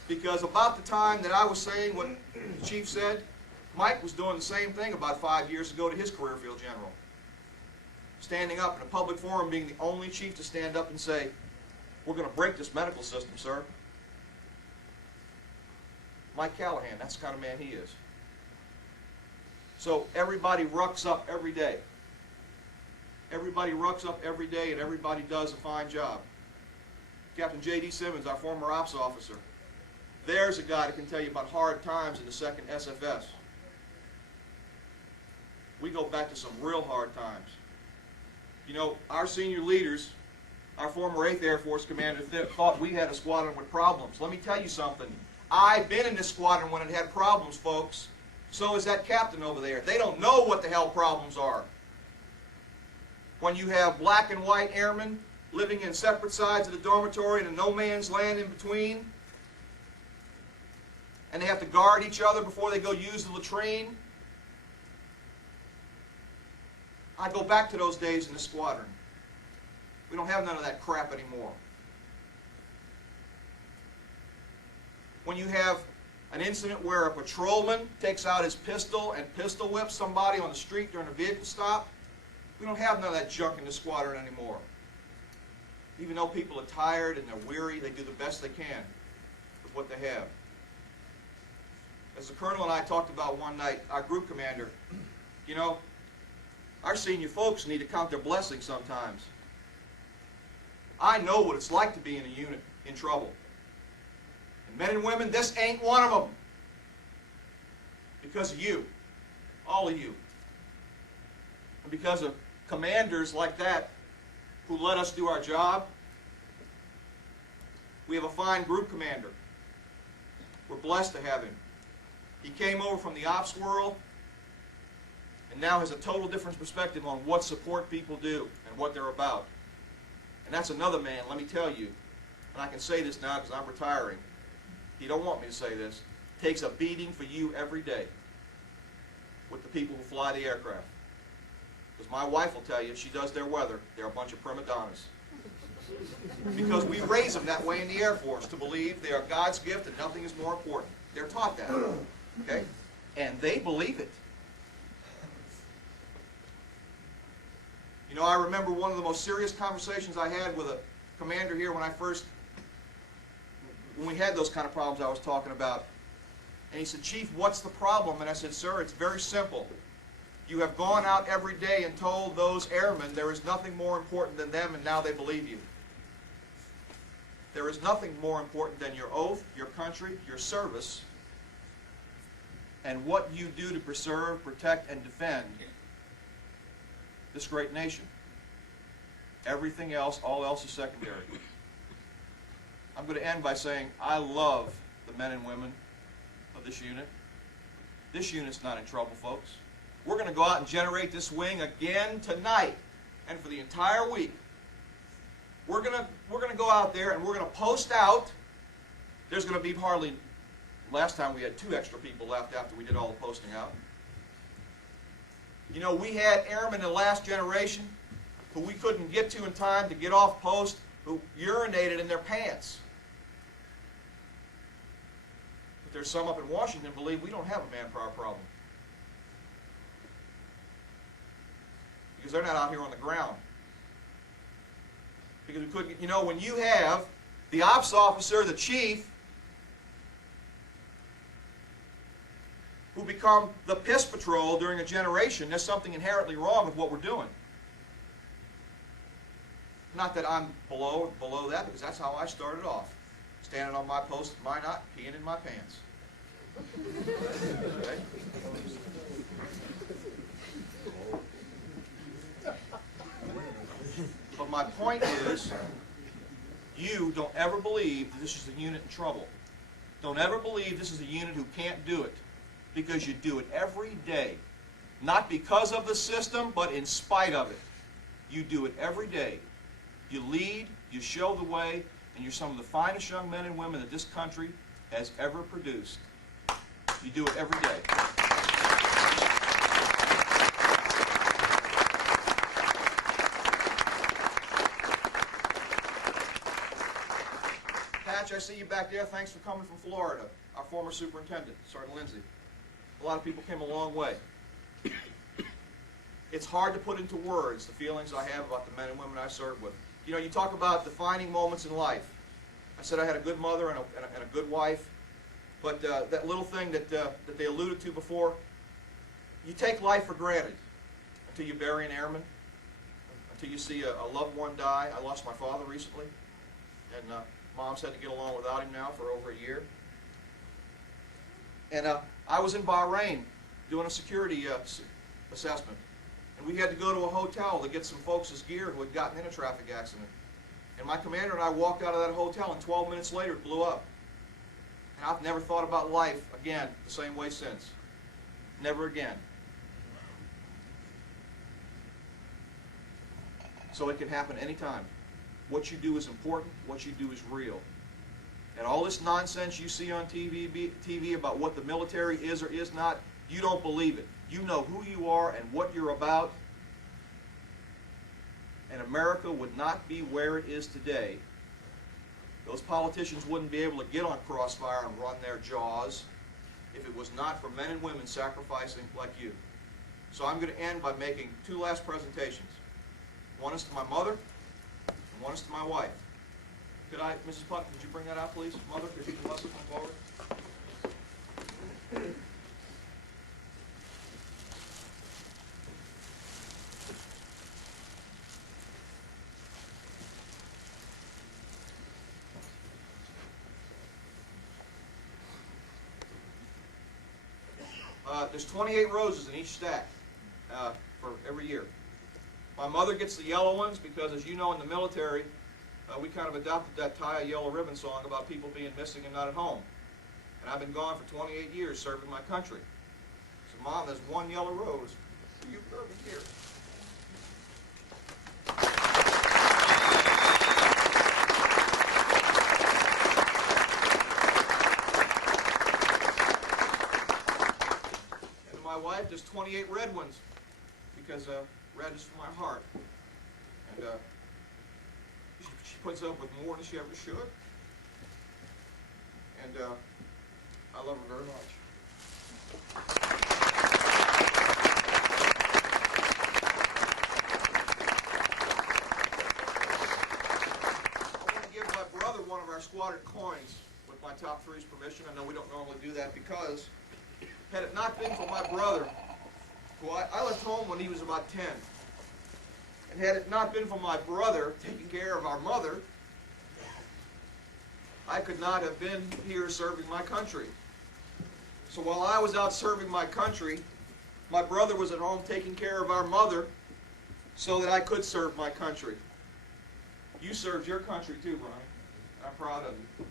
Because about the time that I was saying what the chief said, Mike was doing the same thing about 5 years ago to his career field general. Standing up in a public forum, being the only chief to stand up and say, we're going to break this medical system, sir. Mike Callahan, that's the kind of man he is. So everybody rucks up every day. Everybody rucks up every day, and everybody does a fine job. Captain J.D. Simmons, our former ops officer, there's a guy that can tell you about hard times in the 2nd SFS. We go back to some real hard times. You know, our senior leaders, our former 8th Air Force commander thought we had a squadron with problems. Let me tell you something. I've been in this squadron when it had problems, folks. So is that captain over there. They don't know what the hell problems are. When you have black and white airmen living in separate sides of the dormitory and a no man's land in between, and they have to guard each other before they go use the latrine, I go back to those days in the squadron. We don't have none of that crap anymore. When you have an incident where a patrolman takes out his pistol and pistol whips somebody on the street during a vehicle stop, we don't have none of that junk in the squadron anymore. Even though people are tired and they're weary, they do the best they can with what they have. as the colonel and I talked about one night, our group commander, you know, our senior folks need to count their blessings sometimes. I know what it's like to be in a unit in trouble. And men and women, this ain't one of them. Because of you. All of you. And because of commanders like that who let us do our job. We have a fine group commander. We're blessed to have him. He came over from the ops world and now has a total different perspective on what support people do and what they're about. And that's another man, let me tell you, and I can say this now because I'm retiring. He don't want me to say this. Takes a beating for you every day with the people who fly the aircraft. Because my wife will tell you, she does their weather, they're a bunch of prima donnas. Because we raise them that way in the Air Force, to believe they are God's gift and nothing is more important. They're taught that. Okay? And they believe it. You know, I remember one of the most serious conversations I had with a commander here when we had those kind of problems I was talking about. And he said, "Chief, what's the problem?" And I said, "Sir, it's very simple. You have gone out every day and told those airmen there is nothing more important than them, and now they believe you. There is nothing more important than your oath, your country, your service, and what you do to preserve, protect, and defend this great nation. Everything else, all else is secondary." I'm going to end by saying I love the men and women of this unit. This unit's not in trouble, folks. We're going to go out and generate this wing again tonight and for the entire week. We're going to go out there and we're going to post out. There's going to be hardly, last time we had 2 extra people left after we did all the posting out. You know, we had airmen in the last generation who we couldn't get to in time to get off post who urinated in their pants. But there's some up in Washington who believe we don't have a manpower problem. Because they're not out here on the ground. Because we couldn't, you know, when you have the ops officer, the chief, who become the piss patrol during a generation, there's something inherently wrong with what we're doing. Not that I'm below that, because that's how I started off. Standing on my post at my knot, peeing in my pants. Okay? But my point is, you don't ever believe that this is a unit in trouble. Don't ever believe this is a unit who can't do it. Because you do it every day. Not because of the system, but in spite of it. You do it every day. You lead, you show the way, and you're some of the finest young men and women that this country has ever produced. You do it every day. Patch, I see you back there. Thanks for coming from Florida. Our former superintendent, Sergeant Lindsay. A lot of people came a long way. It's hard to put into words the feelings I have about the men and women I served with. You know, you talk about defining moments in life. I said I had a good mother and a good wife, but that little thing that they alluded to before, you take life for granted until you bury an airman, until you see a loved one die. I lost my father recently, and Mom's had to get along without him now for over a year. And I was in Bahrain doing a security assessment. And we had to go to a hotel to get some folks' gear who had gotten in a traffic accident. And my commander and I walked out of that hotel, and 12 minutes later it blew up. And I've never thought about life again the same way since. Never again. So it can happen anytime. What you do is important. What you do is real. And all this nonsense you see on TV about what the military is or is not, you don't believe it. You know who you are and what you're about. And America would not be where it is today. Those politicians wouldn't be able to get on Crossfire and run their jaws if it was not for men and women sacrificing like you. So I'm going to end by making 2 last presentations. One is to my mother, and one is to my wife. Could I, Mrs. Putnam, could you bring that out, please? Mother, could you come up and come forward? There's 28 roses in each stack for every year. My mother gets the yellow ones because, as you know, in the military, we kind of adopted that tie a yellow ribbon song about people being missing and not at home. And I've been gone for 28 years serving my country. So, Mom, there's one yellow rose for you every year. And my wife does 28 red ones because red is for my heart. And she puts up with more than she ever should. And I love her very much. I want to give my brother one of our squatted coins with my top three's permission. I know we don't normally do that because had it not been for my brother, who I left home when he was about 10, and had it not been for my brother taking care of our mother, I could not have been here serving my country. So while I was out serving my country, my brother was at home taking care of our mother so that I could serve my country. You served your country too, Ronnie. I'm proud of you.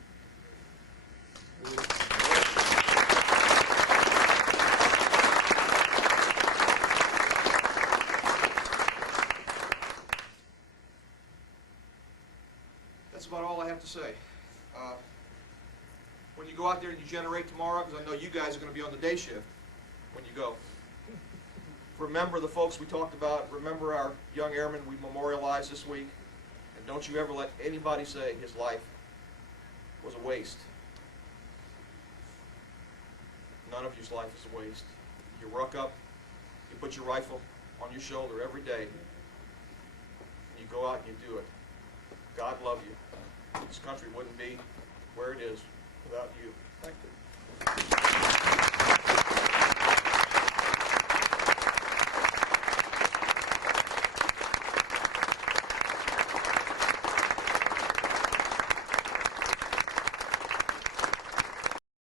That's about all I have to say. When you go out there and you generate tomorrow, because I know you guys are going to be on the day shift when you go, remember the folks we talked about. Remember our young airmen we memorialized this week. And don't you ever let anybody say his life was a waste. None of your life is a waste. You ruck up, you put your rifle on your shoulder every day, and you go out and you do it. God love you. This country wouldn't be where it is without you. Thank you.